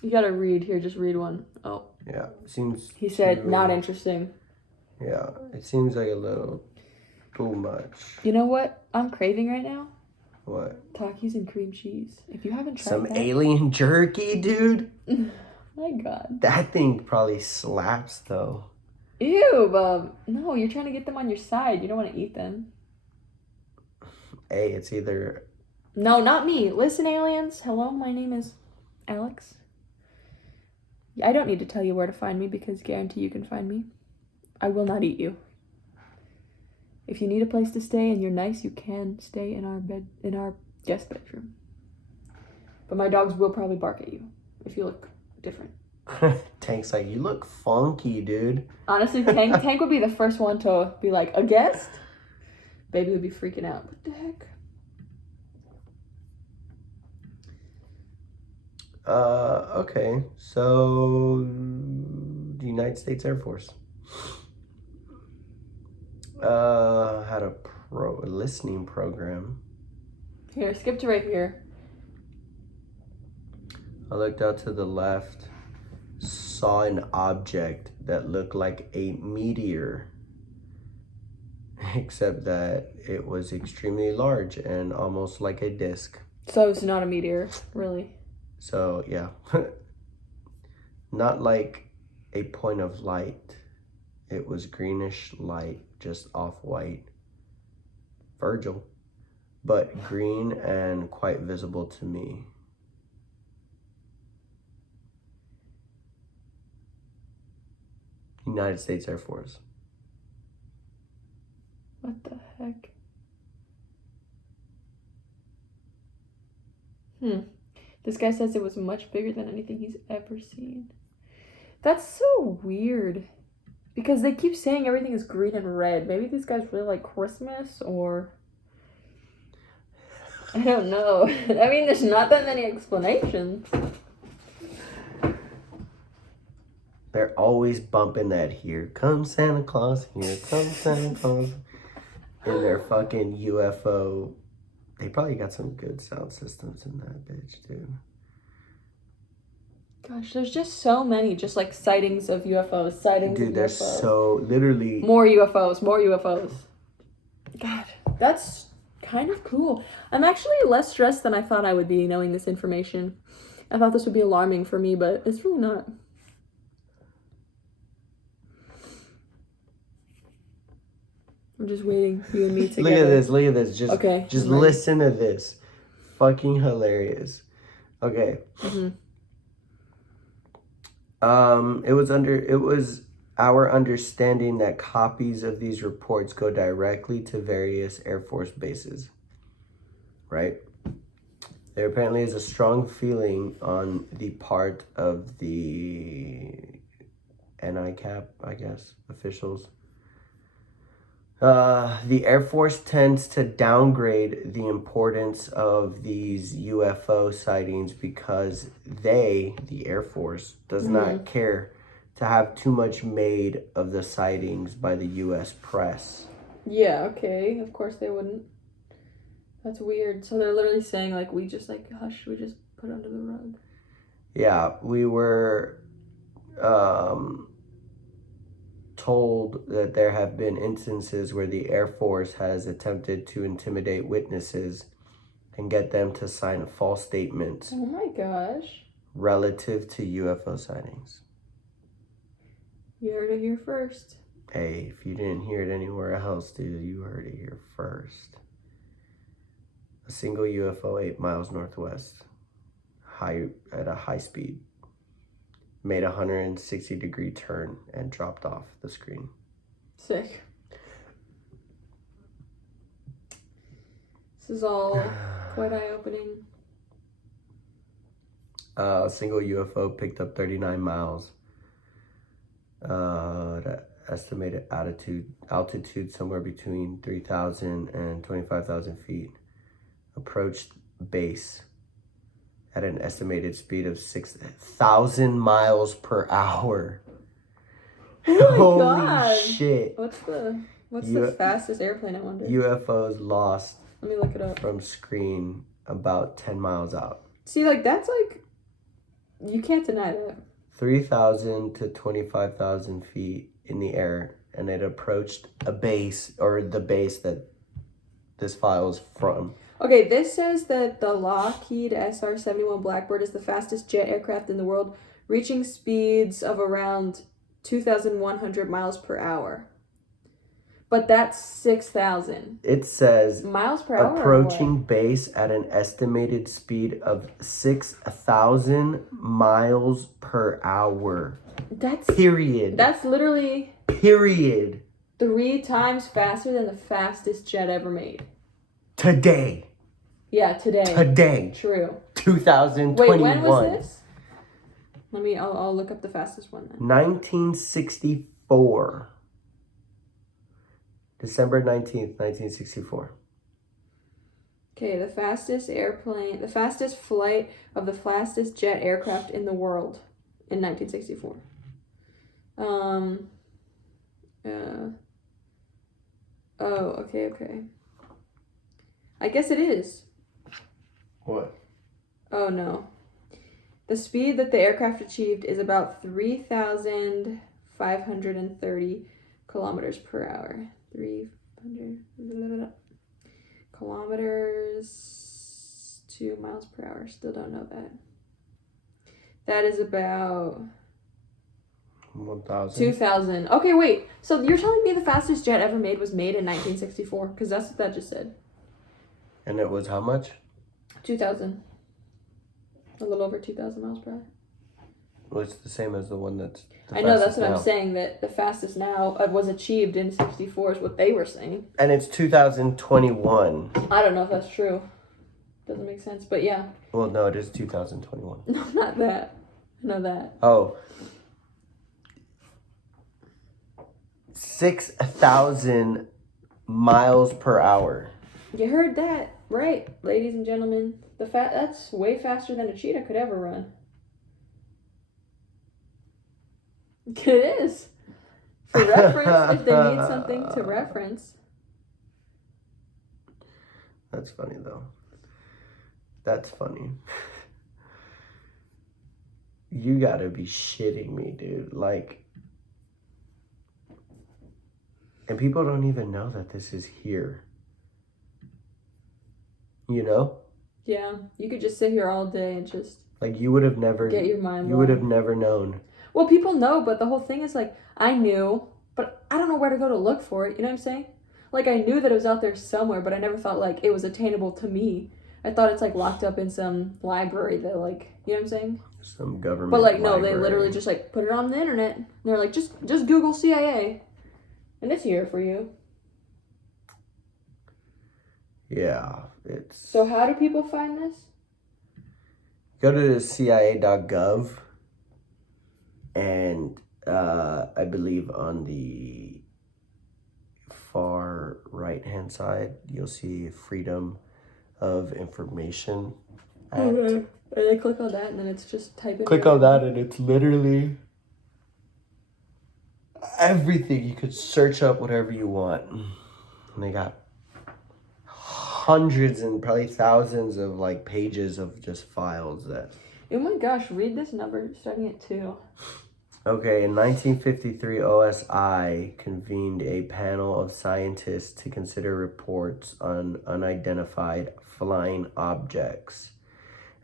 You gotta read here. Just read one. Oh. Yeah, seems. He said, too, not interesting. Yeah, it seems like a little too much. You know what I'm craving right now? What? Takis and cream cheese. If you haven't tried Some that. alien jerky, dude? My God. That thing probably slaps, though. Ew, bub. No, you're trying to get them on your side. You don't want to eat them. Hey, it's either... No, not me. Listen, aliens. Hello, my name is Alex. I don't need to tell you where to find me because guarantee you can find me. I will not eat you. If you need a place to stay and you're nice, you can stay in our guest bedroom. But my dogs will probably bark at you if you look different. Tank's like, you look funky, dude. Honestly, Tank would be the first one to be like, a guest? Baby would be freaking out. What the heck? Okay. So, the United States Air Force had a listening program. Here, skip to right here. I looked out to the left, saw an object that looked like a meteor, except that it was extremely large and almost like a disc. So it's not a meteor, really. So, yeah. Not like a point of light. It was greenish light, just off-white. Virgil. But green and quite visible to me. United States Air Force. What the heck? This guy says it was much bigger than anything he's ever seen. That's so weird. Because they keep saying everything is green and red. Maybe these guys really like Christmas or... I don't know. I mean, there's not that many explanations. They're always bumping that "Here comes Santa Claus, here comes Santa Claus" in their fucking UFO. They probably got some good sound systems in that bitch, dude. Gosh, there's just so many, just like sightings of UFOs, sightings Dude, of there's UFOs. so literally More UFOs. God, that's kind of cool. I'm actually less stressed than I thought I would be knowing this information. I thought this would be alarming for me, but it's really not. I'm just waiting, you and me together. Look at this. Just I'm ready. listen to this. Fucking hilarious. Okay. Mm-hmm. It was our understanding that copies of these reports go directly to various Air Force bases. Right? There apparently is a strong feeling on the part of the NICAP, I guess, officials. The Air Force tends to downgrade the importance of these UFO sightings because the Air Force, does not care to have too much made of the sightings by the U.S. press. Yeah, okay. Of course they wouldn't. That's weird. So they're literally saying, like, we just, like, hush, we just put it under the rug. Yeah, we were told that there have been instances where the Air Force has attempted to intimidate witnesses and get them to sign false statements Oh my gosh. relative to UFO sightings. You heard it here first. Hey, if you didn't hear it anywhere else, dude, you heard it here first. A single UFO 8 miles northwest, at a high speed, made a 160-degree turn and dropped off the screen. Sick. This is all quite eye-opening. A single UFO picked up 39 miles. The estimated altitude somewhere between 3,000 and 25,000 feet. Approached base at an estimated speed of 6,000 miles per hour. Oh my Holy God. shit. What's the fastest airplane, I wonder? UFOs lost. Let me look it up. From screen about 10 miles out. See, like, that's like, you can't deny that. 3,000 to 25,000 feet in the air, and it approached a base, or the base that this file is from. Okay, this says that the Lockheed SR-71 Blackbird is the fastest jet aircraft in the world, reaching speeds of around 2,100 miles per hour. But that's 6,000. It says miles per hour. Approaching base at an estimated speed of 6,000 miles per hour. That's period. That's literally period. 3 times faster than the fastest jet ever made. Today. Yeah, today. Today. True. 2021. Wait, when was this? I'll look up the fastest one then. 1964. December 19th, 1964. Okay, the fastest flight of the fastest jet aircraft in the world in 1964. Okay. I guess it is. What? Oh, no. The speed that the aircraft achieved is about 3,530 kilometers per hour. 300 kilometers, 2 miles per hour. Still don't know that. That is about 1,000. 2,000. Okay, wait. So you're telling me the fastest jet ever made was made in 1964? Because that's what that just said. And it was how much? 2,000. A little over 2,000 miles per hour. Well, it's the same as the one that's I know, that's what I'm saying, that the fastest now was achieved in 64 is what they were saying. And it's 2021. I don't know if that's true. Doesn't make sense, but yeah. Well, no, it is 2021. No, not that. I know that. Oh. 6,000 miles per hour. You heard that, right, ladies and gentlemen? That's way faster than a cheetah could ever run. It is. For reference, if they need something to reference. That's funny, though. That's funny. You gotta be shitting me, dude. Like, and people don't even know that this is here. You know? Yeah, you could just sit here all day and just... Like, you would have never... Get your mind blown. You would have never known. Well, people know, but the whole thing is, like, I knew, but I don't know where to go to look for it. You know what I'm saying? Like, I knew that it was out there somewhere, but I never thought, like, it was attainable to me. I thought it's, like, locked up in some library that, like, you know what I'm saying? Some government But, like, no, library. they literally just, like, put it on the internet. And they're like, just Google CIA. And it's here for you. Yeah, it's... So how do people find this? Go to CIA.gov, and I believe on the far right-hand side, you'll see Freedom of Information Act. Okay. And they click on that, and then it's just type in... Click on that, and it's literally everything. You could search up whatever you want. And they got hundreds and probably thousands of like pages of just files that... Oh my gosh, read this number starting at 2. Okay, in 1953, OSI convened a panel of scientists to consider reports on unidentified flying objects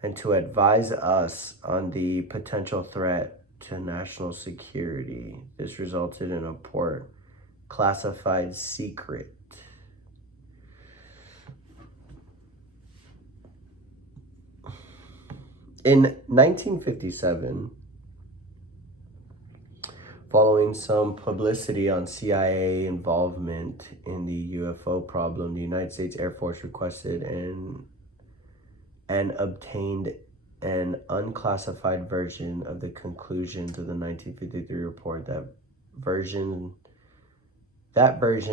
and to advise us on the potential threat to national security. This resulted in a report classified secret. In 1957, following some publicity on CIA involvement in the UFO problem, the United States Air Force requested and obtained an unclassified version of the conclusions of the 1953 report. That version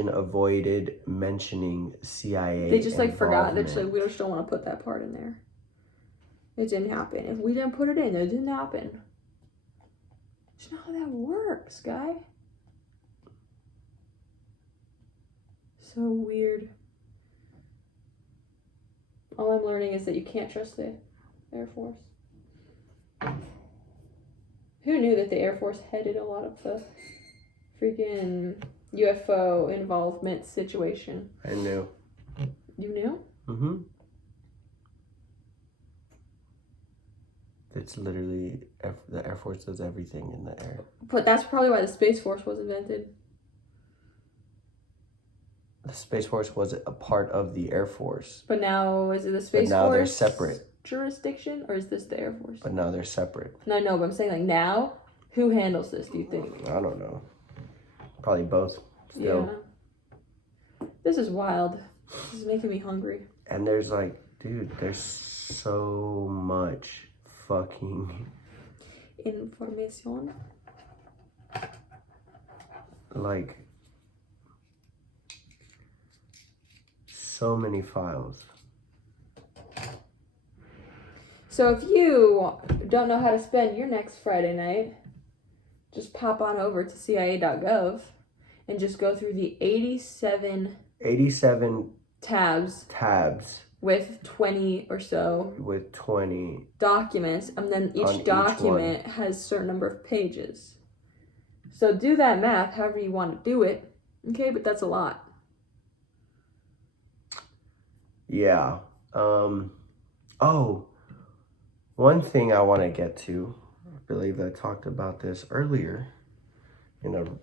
avoided mentioning CIA They just like forgot. They're just involvement. like, we just don't want to put that part in there. It didn't happen. If we didn't put it in, it didn't happen. It's not how that works, guy. So weird. All I'm learning is that you can't trust the Air Force. Who knew that the Air Force headed a lot of the freaking UFO involvement situation? I knew. You knew? Mm-hmm. It's literally, the Air Force does everything in the air. But that's probably why the Space Force was invented. The Space Force was a part of the Air Force. But now, is it the Space Force? But now they're separate. Jurisdiction, or is this the Air Force? But now they're separate. No, I know, but I'm saying, like, now, who handles this, do you think? I don't know. Probably both. Still. Yeah. This is wild. This is making me hungry. And there's like, dude, there's so much fucking information. Like, so many files. So if you don't know how to spend your next Friday night, just pop on over to CIA.gov and just go through the 87 tabs with 20 or so documents, and then each document has a certain number of pages. So do that math however you want to do it. Okay, but that's a lot. Yeah. One thing I want to get to, I believe I talked about this earlier in an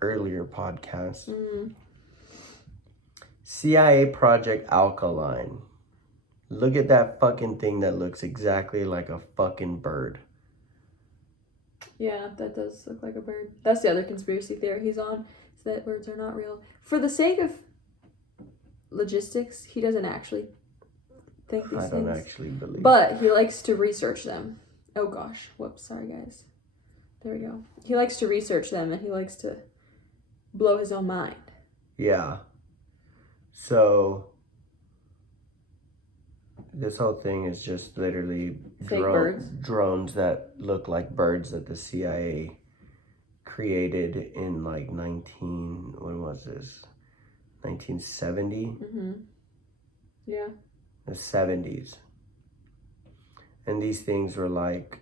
earlier podcast. CIA Project Alkaline. Look at that fucking thing that looks exactly like a fucking bird. Yeah, that does look like a bird. That's the other conspiracy theory he's on, is that birds are not real. For the sake of logistics, he doesn't actually think these things. I don't actually believe. But he likes to research them. Oh gosh. Whoops, sorry guys. There we go. He likes to research them, and he likes to blow his own mind. Yeah. So this whole thing is just literally drones that look like birds that the CIA created in like 1970? Mm-hmm. Yeah. The 70s. And these things were like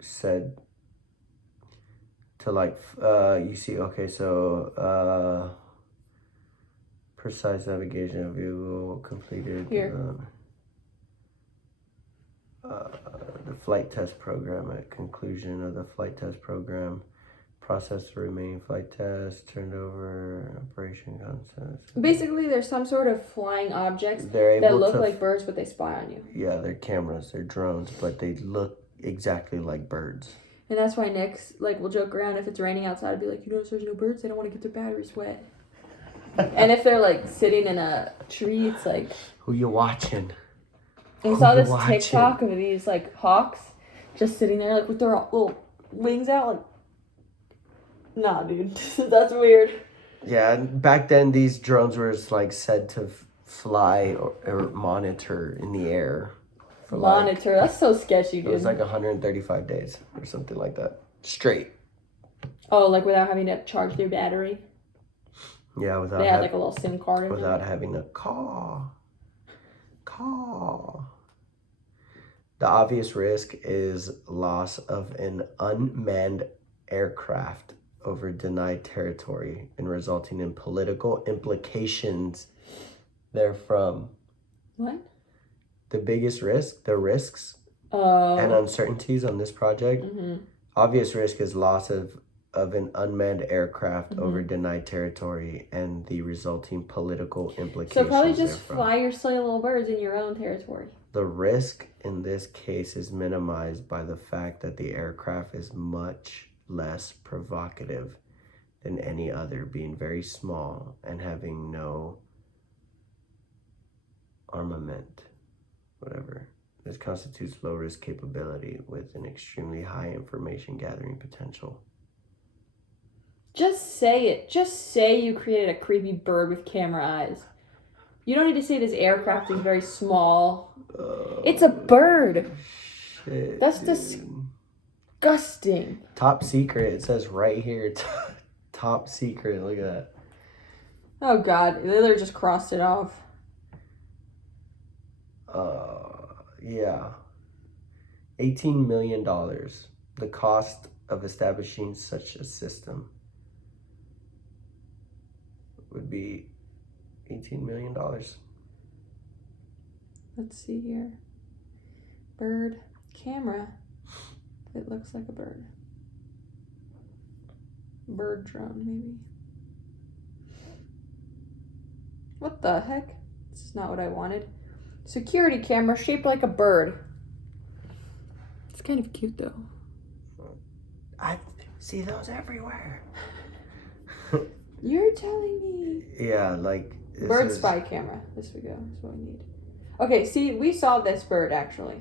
said to like, you see, okay, so precise navigation of vehicle completed. Here. The flight test program. At conclusion of the flight test program, process the remaining flight tests, turned over operation concepts. Basically, there's some sort of flying objects that look like birds, but they spy on you. Yeah, they're cameras, they're drones, but they look exactly like birds. And that's why Nick's like, will joke around if it's raining outside, I'd be like, you notice there's no birds? They don't want to get their batteries wet. And if they're like sitting in a tree, it's like, who you watching? I saw this TikTok of these like hawks just sitting there like with their little wings out, like, nah, dude, that's weird. Yeah, back then these drones were like said to fly or monitor in the air. That's so sketchy, dude. It was like 135 days or something like that. Straight. Oh, like without having to charge their battery? Yeah, without they had like a little SIM card in without there. having a call. The obvious risk is loss of an unmanned aircraft over denied territory and resulting in political implications therefrom. What? The biggest risk, the risks and uncertainties on this project. Mm-hmm. Obvious risk is loss of an unmanned aircraft over denied territory and the resulting political implications. So probably just fly your silly little birds in your own territory. The risk in this case is minimized by the fact that the aircraft is much less provocative than any other, being very small and having no armament, whatever. This constitutes low risk capability with an extremely high information gathering potential. Just say it. Just say you created a creepy bird with camera eyes. You don't need to say this aircraft is very small. It's a bird. Shit, That's dude. disgusting. Top secret. It says right here. Top secret. Look at that. Oh God, they literally just crossed it off. Yeah. $18 million. The cost of establishing such a system would be $18 million. Let's see here. Bird camera. It looks like a bird. Bird drone, maybe. What the heck? This is not what I wanted. Security camera shaped like a bird. It's kind of cute though. I see those everywhere. You're telling me. Yeah, like... Bird spy camera. This we go. That's what we need. Okay, see, we saw this bird actually.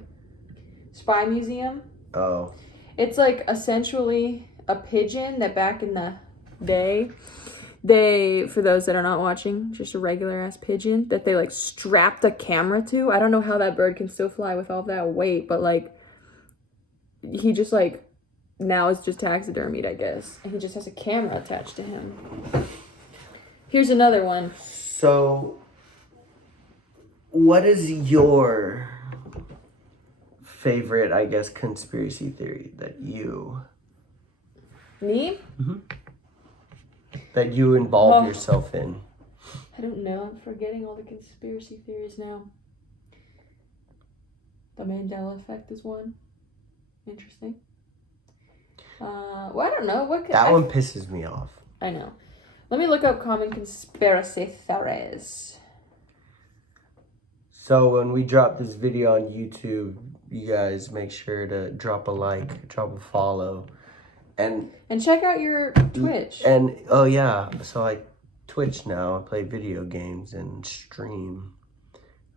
Spy museum. Oh. It's like essentially a pigeon that back in the day, they, for those that are not watching, just a regular ass pigeon that they like strapped a camera to. I don't know how that bird can still fly with all that weight, but like he just like now is just taxidermied, I guess. And he just has a camera attached to him. Here's another one. So, what is your favorite, I guess, conspiracy theory that you... Me? Mm-hmm. That you involve yourself in? I don't know. I'm forgetting all the conspiracy theories now. The Mandela effect is one. Interesting. Well, I don't know. What could, that one pisses me off. I know. Let me look up common conspiracy theories. So when we drop this video on YouTube, you guys make sure to drop a like, drop a follow, and check out your Twitch. And oh yeah, so I Twitch now. I play video games and stream.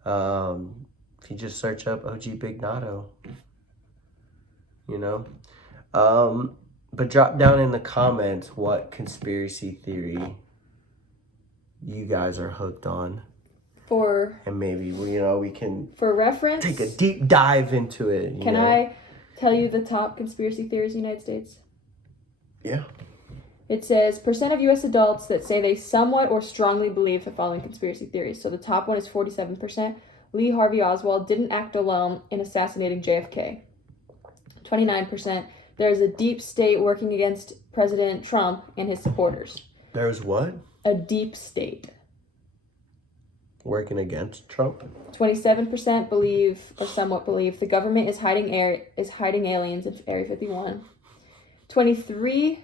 If you just search up OG Big Nato, you know. But drop down in the comments what conspiracy theory you guys are hooked on. And maybe, we can... For reference... take a deep dive into it. Can I tell you the top conspiracy theories in the United States? Yeah. It says, % of U.S. adults that say they somewhat or strongly believe the following conspiracy theories. So the top one is 47%. Lee Harvey Oswald didn't act alone in assassinating JFK. 29%. There's a deep state working against President Trump and his supporters. There's what? A deep state. Working against Trump? 27% believe, or somewhat believe, the government is hiding aliens in Area 51. 23%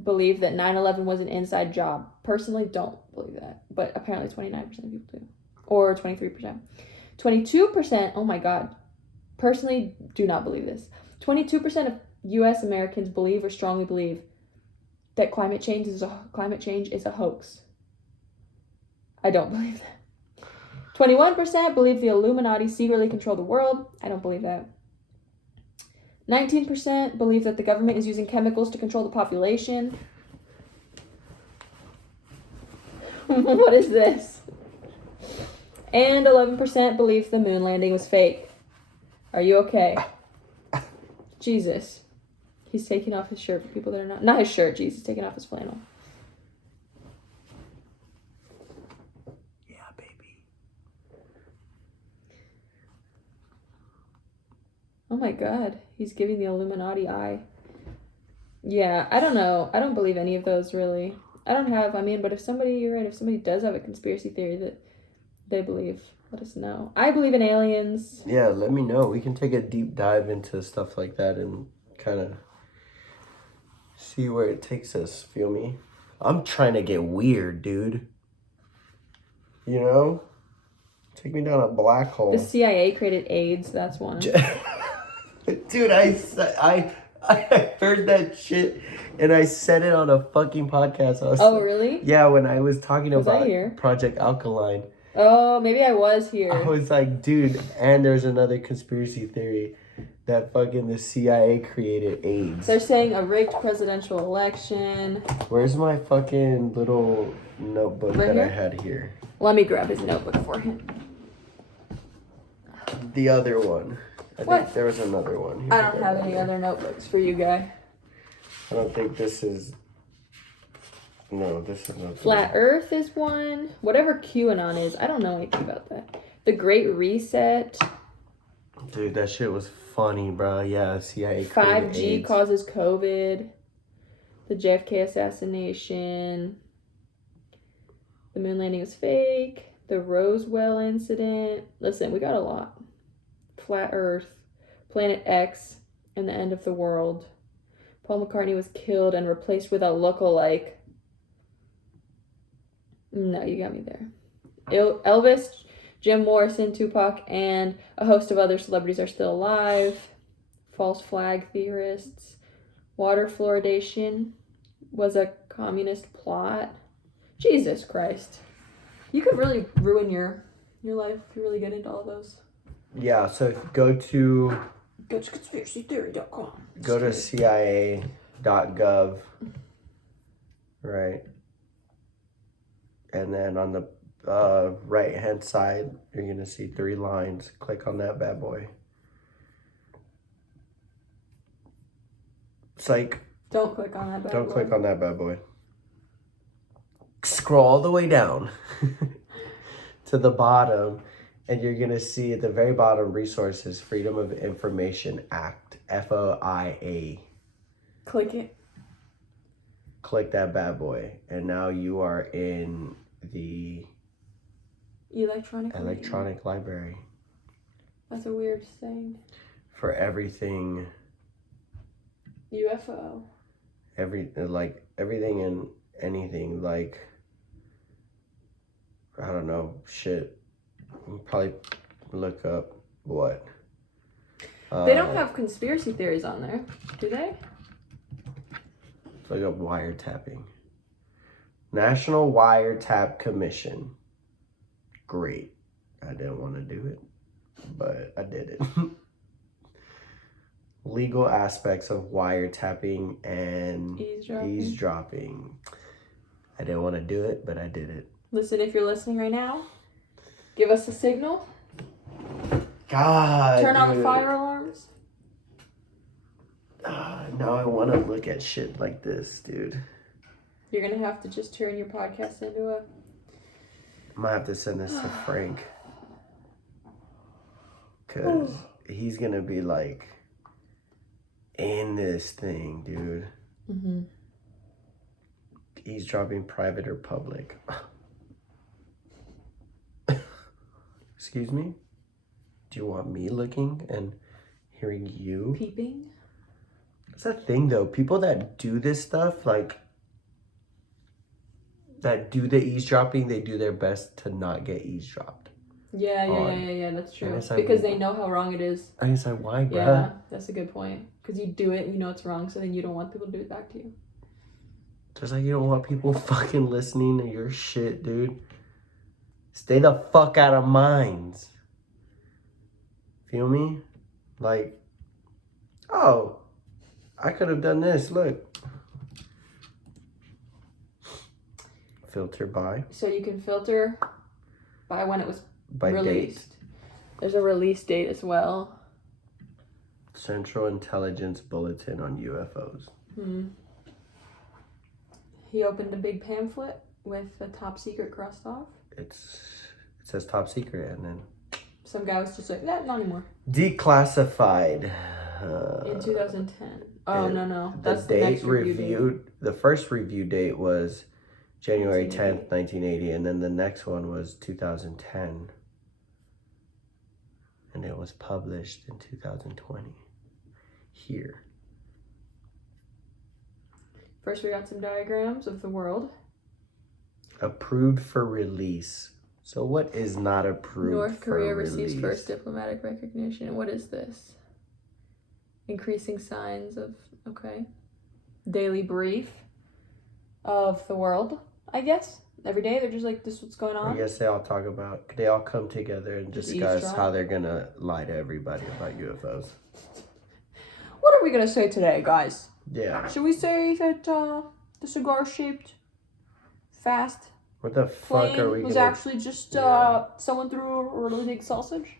believe that 9/11 was an inside job. Personally, don't believe that, but apparently 29% of people do. Or 23%. 22%, oh my god. Personally, do not believe this. 22% of U.S. Americans believe or strongly believe that climate change is a hoax. I don't believe that. 21% believe the Illuminati secretly control the world. I don't believe that. 19% believe that the government is using chemicals to control the population. What is this? And 11% believe the moon landing was fake. Are you okay? Jesus. He's taking off his shirt for people that are not his shirt, Jesus, taking off his flannel. Yeah, baby. Oh my god, he's giving the Illuminati eye. Yeah, I don't know. I don't believe any of those, really. But if somebody does have a conspiracy theory that they believe, let us know. I believe in aliens. Yeah, let me know. We can take a deep dive into stuff like that and kind of see where it takes us, feel me? I'm trying to get weird, dude. You know? Take me down a black hole. The CIA created AIDS, that's one. Dude, I heard that shit and I said it on a fucking podcast. Really? Yeah, when I was talking about I here? Project Alkaline. Oh, maybe I was here. I was like, dude, and there's another conspiracy theory that fucking the CIA created AIDS. They're saying a rigged presidential election. Where's my fucking little notebook right that here? I had here? Let me grab his notebook for him. The other one. I What? think there was another one. Here I don't have any other notebooks for you, guy. I don't think this is... No, this is not... Flat Earth is one. Whatever QAnon is, I don't know anything about that. The Great Reset. Dude, that shit was funny, bro. Yeah, CIA created 5G AIDS. causes COVID. The JFK assassination. The moon landing was fake. The Roswell incident. Listen, we got a lot. Flat Earth. Planet X. And the end of the world. Paul McCartney was killed and replaced with a lookalike. No, you got me there. Elvis, Jim Morrison, Tupac, and a host of other celebrities are still alive. False flag theorists. Water fluoridation was a communist plot. Jesus Christ. You could really ruin your life if you really get into all those. Yeah, so if you go to conspiracytheory.com. Go to CIA.gov, right? And then on the right-hand side, you're going to see 3 lines. Click on that bad boy. Psych. Don't click on that bad Don't boy. click on that bad boy. Scroll all the way down to the bottom, and you're going to see at the very bottom, Resources, Freedom of Information Act, FOIA. Click it. Click that bad boy, and now you are in the electronic library That's a weird thing. for everything, UFO. everything and anything, like, I don't know, shit. You probably look up what. They don't have conspiracy theories on there, do they? Look up wiretapping. National Wiretap Commission. Great. I didn't want to do it, but I did it. Legal aspects of wiretapping and eavesdropping. I didn't want to do it, but I did it. Listen, if you're listening right now, give us a signal. God, Turn on the fire alarms. Now I want to look at shit like this, dude. You're going to have to just turn your podcast into a... I might have to send this to Frank. Because he's going to be like, in this thing, dude. Mm-hmm. Eavesdropping, private or public. Excuse me? Do you want me looking and hearing you? Peeping? That's that thing, though. People that do this stuff, like, that do the eavesdropping, they do their best to not get eavesdropped. Yeah, that's true. And it's like, because they know how wrong it is. I was like, why, bro? Yeah, that's a good point. Because you do it and you know it's wrong, so then you don't want people to do it back to you. Just like you don't want people fucking listening to your shit, dude. Stay the fuck out of mines. Feel me? Like, oh, I could have done this. Look. Filter by. So you can filter by when it was By released. date. There's a release date as well. Central Intelligence Bulletin on UFOs. He opened a big pamphlet with a top secret crossed off. It says top secret, and then Some guy was just like, nah, not anymore. Declassified. In 2010. Oh, no. The That's the date next review date. The first review date was January 10th, 1980. 1980, and then the next one was 2010. And it was published in 2020. Here. First, we got some diagrams of the world. Approved for release. So what is not approved North Korea for receives release? first diplomatic recognition. What is this? Increasing signs of, okay. Daily brief of the world, I guess. Every day they're just like, this is what's going on. I guess they all come together and Just discuss eavesdrop. how they're gonna lie to everybody about UFOs. What are we going to say today, guys? Yeah. Should we say that the cigar-shaped fast What the fuck are we plane was gonna... actually just someone threw a really big sausage.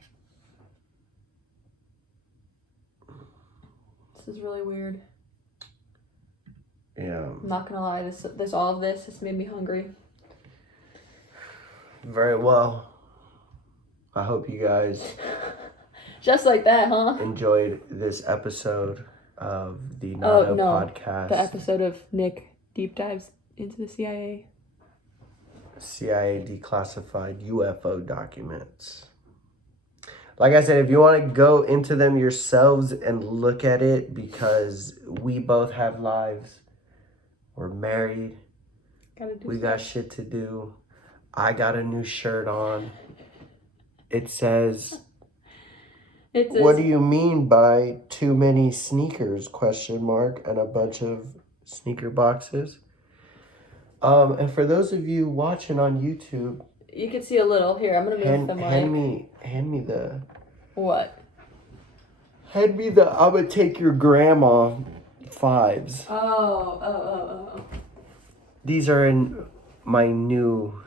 This is really weird. Yeah. I'm not gonna lie, all of this has made me hungry. Very well. I hope you guys just like that, huh? enjoyed this episode of the NATO podcast. The episode of Nick deep dives into the CIA. CIA declassified UFO documents. Like I said, if you want to go into them yourselves and look at it, because we both have lives. We're married. We got shit to do. I got a new shirt on. It says, what do you mean by too many sneakers? ? And a bunch of sneaker boxes. And for those of you watching on YouTube, you can see a little here. I'm gonna move the mic. Hand me the. What? Hand me the. I'm gonna take your grandma 5s. Oh. These are in my new.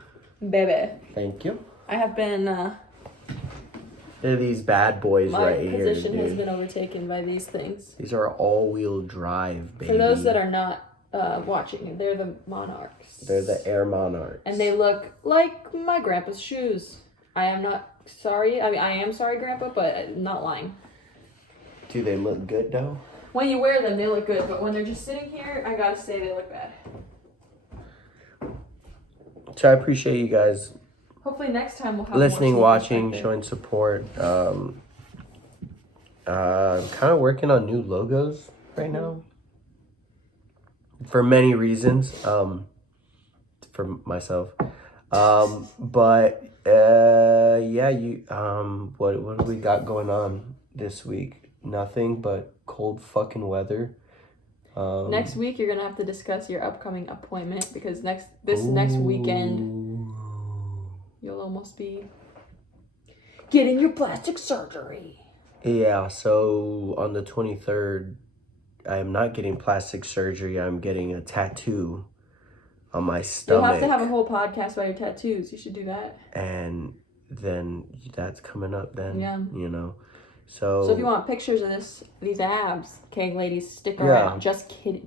Baby. Thank you. I have been. They're these bad boys right here. My position has been overtaken by these things. These are all-wheel drive, baby. For those that are not watching, they're the Monarchs. They're the Air Monarchs. And they look like my grandpa's shoes. I am not sorry. I mean, I am sorry, Grandpa, but I'm not lying. Do they look good, though? When you wear them, they look good. But when they're just sitting here, I gotta say they look bad. So I appreciate you guys hopefully next time we'll have listening, watching, showing support. I'm kind of working on new logos right now for many reasons. For myself, but yeah, you what do we got going on this week? Nothing but cold fucking weather. Next week, you're gonna have to discuss your upcoming appointment because next weekend, you'll almost be getting your plastic surgery. Yeah, so on the 23rd, I'm not getting plastic surgery. I'm getting a tattoo on my stomach. You'll have to have a whole podcast about your tattoos. You should do that. And then that's coming up then. Yeah. You know. So if you want pictures of these abs, okay, ladies, stick around. Just kidding.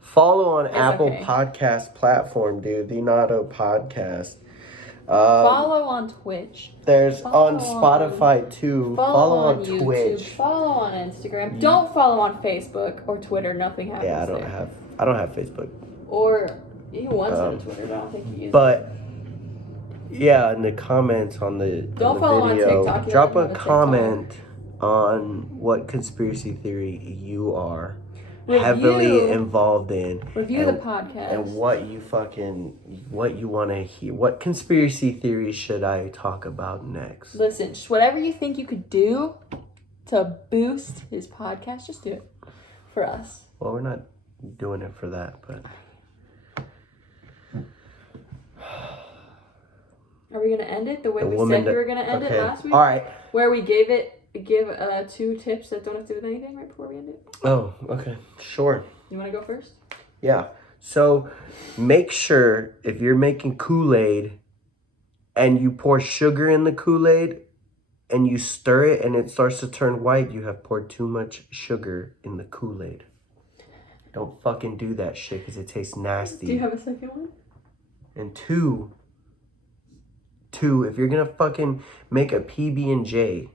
Follow on Apple okay. Podcast platform, dude. The NATO Podcast. Follow on Twitch. There's on Spotify too. Follow on YouTube. Twitch. Follow on Instagram. Don't follow on Facebook or Twitter. Nothing happens. Yeah, I don't have Facebook. Or you once on Twitter, but I don't think you use it. But yeah, in the comments on the follow video, on TikTok. drop a comment on what conspiracy theory you are heavily involved in. Review the podcast. And what you want to hear. What conspiracy theories should I talk about next? Listen, just whatever you think you could do to boost his podcast, just do it for us. Well, we're not doing it for that, but... Are we going to end it the way we said we were going to end it last week? All right. Where we give 2 tips that don't have to do with anything right before we end it? Oh, okay. Sure. You want to go first? Yeah. So make sure if you're making Kool-Aid and you pour sugar in the Kool-Aid and you stir it and it starts to turn white, you have poured too much sugar in the Kool-Aid. Don't fucking do that shit because it tastes nasty. Do you have a second one? And two, if you're gonna fucking make a PB&J,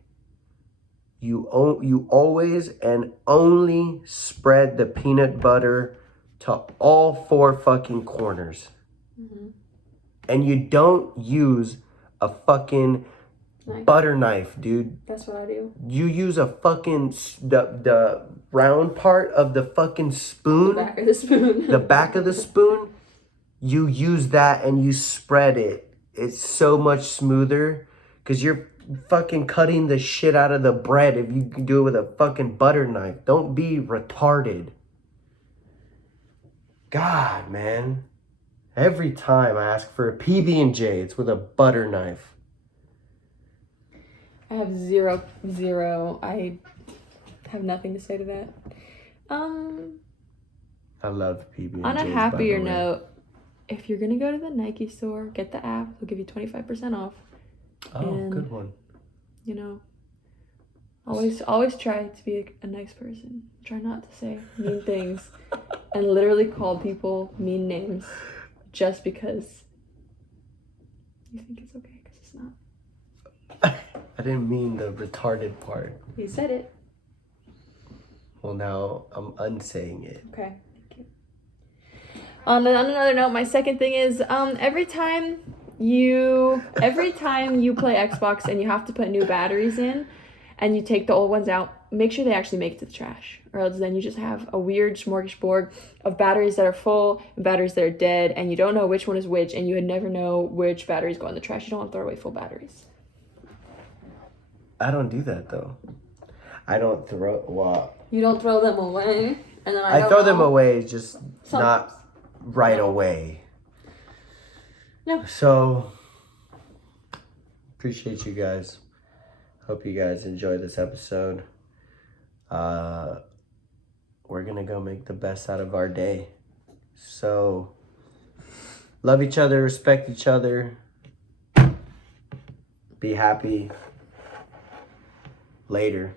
you always and only spread the peanut butter to all 4 fucking corners. Mm-hmm. And you don't use a fucking butter knife, dude. That's what I do. You use a fucking the round part of the fucking spoon. The back of the spoon. The back of the spoon. You use that and you spread it. It's so much smoother because you're fucking cutting the shit out of the bread if you can do it with a fucking butter knife. Don't be retarded. God, man. Every time I ask for a PB&J, it's with a butter knife. I have zero. I have nothing to say to that. I love PB&Js. On a happier note, if you're gonna go to the Nike store, get the app. They'll give you 25% off. Oh, And, good one. You know, always try to be a nice person. Try not to say mean things and literally call people mean names just because you think it's okay, because it's not. I didn't mean the retarded part. You said it. Well, now I'm unsaying it. Okay. Thank you. On another note, my second thing is every time you play Xbox and you have to put new batteries in and you take the old ones out, make sure they actually make it to the trash, or else then you just have a weird smorgasbord of batteries that are full and batteries that are dead, and you don't know which one is which, and you would never know which batteries go in the trash. You don't want to throw away full batteries. I don't do that though. I don't throw. Well, You don't throw them away, and then I throw them away, just Sometimes. not right away. Yeah. So appreciate you guys. Hope you guys enjoyed this episode. We're gonna go make the best out of our day. So love each other, respect each other, be happy. Later.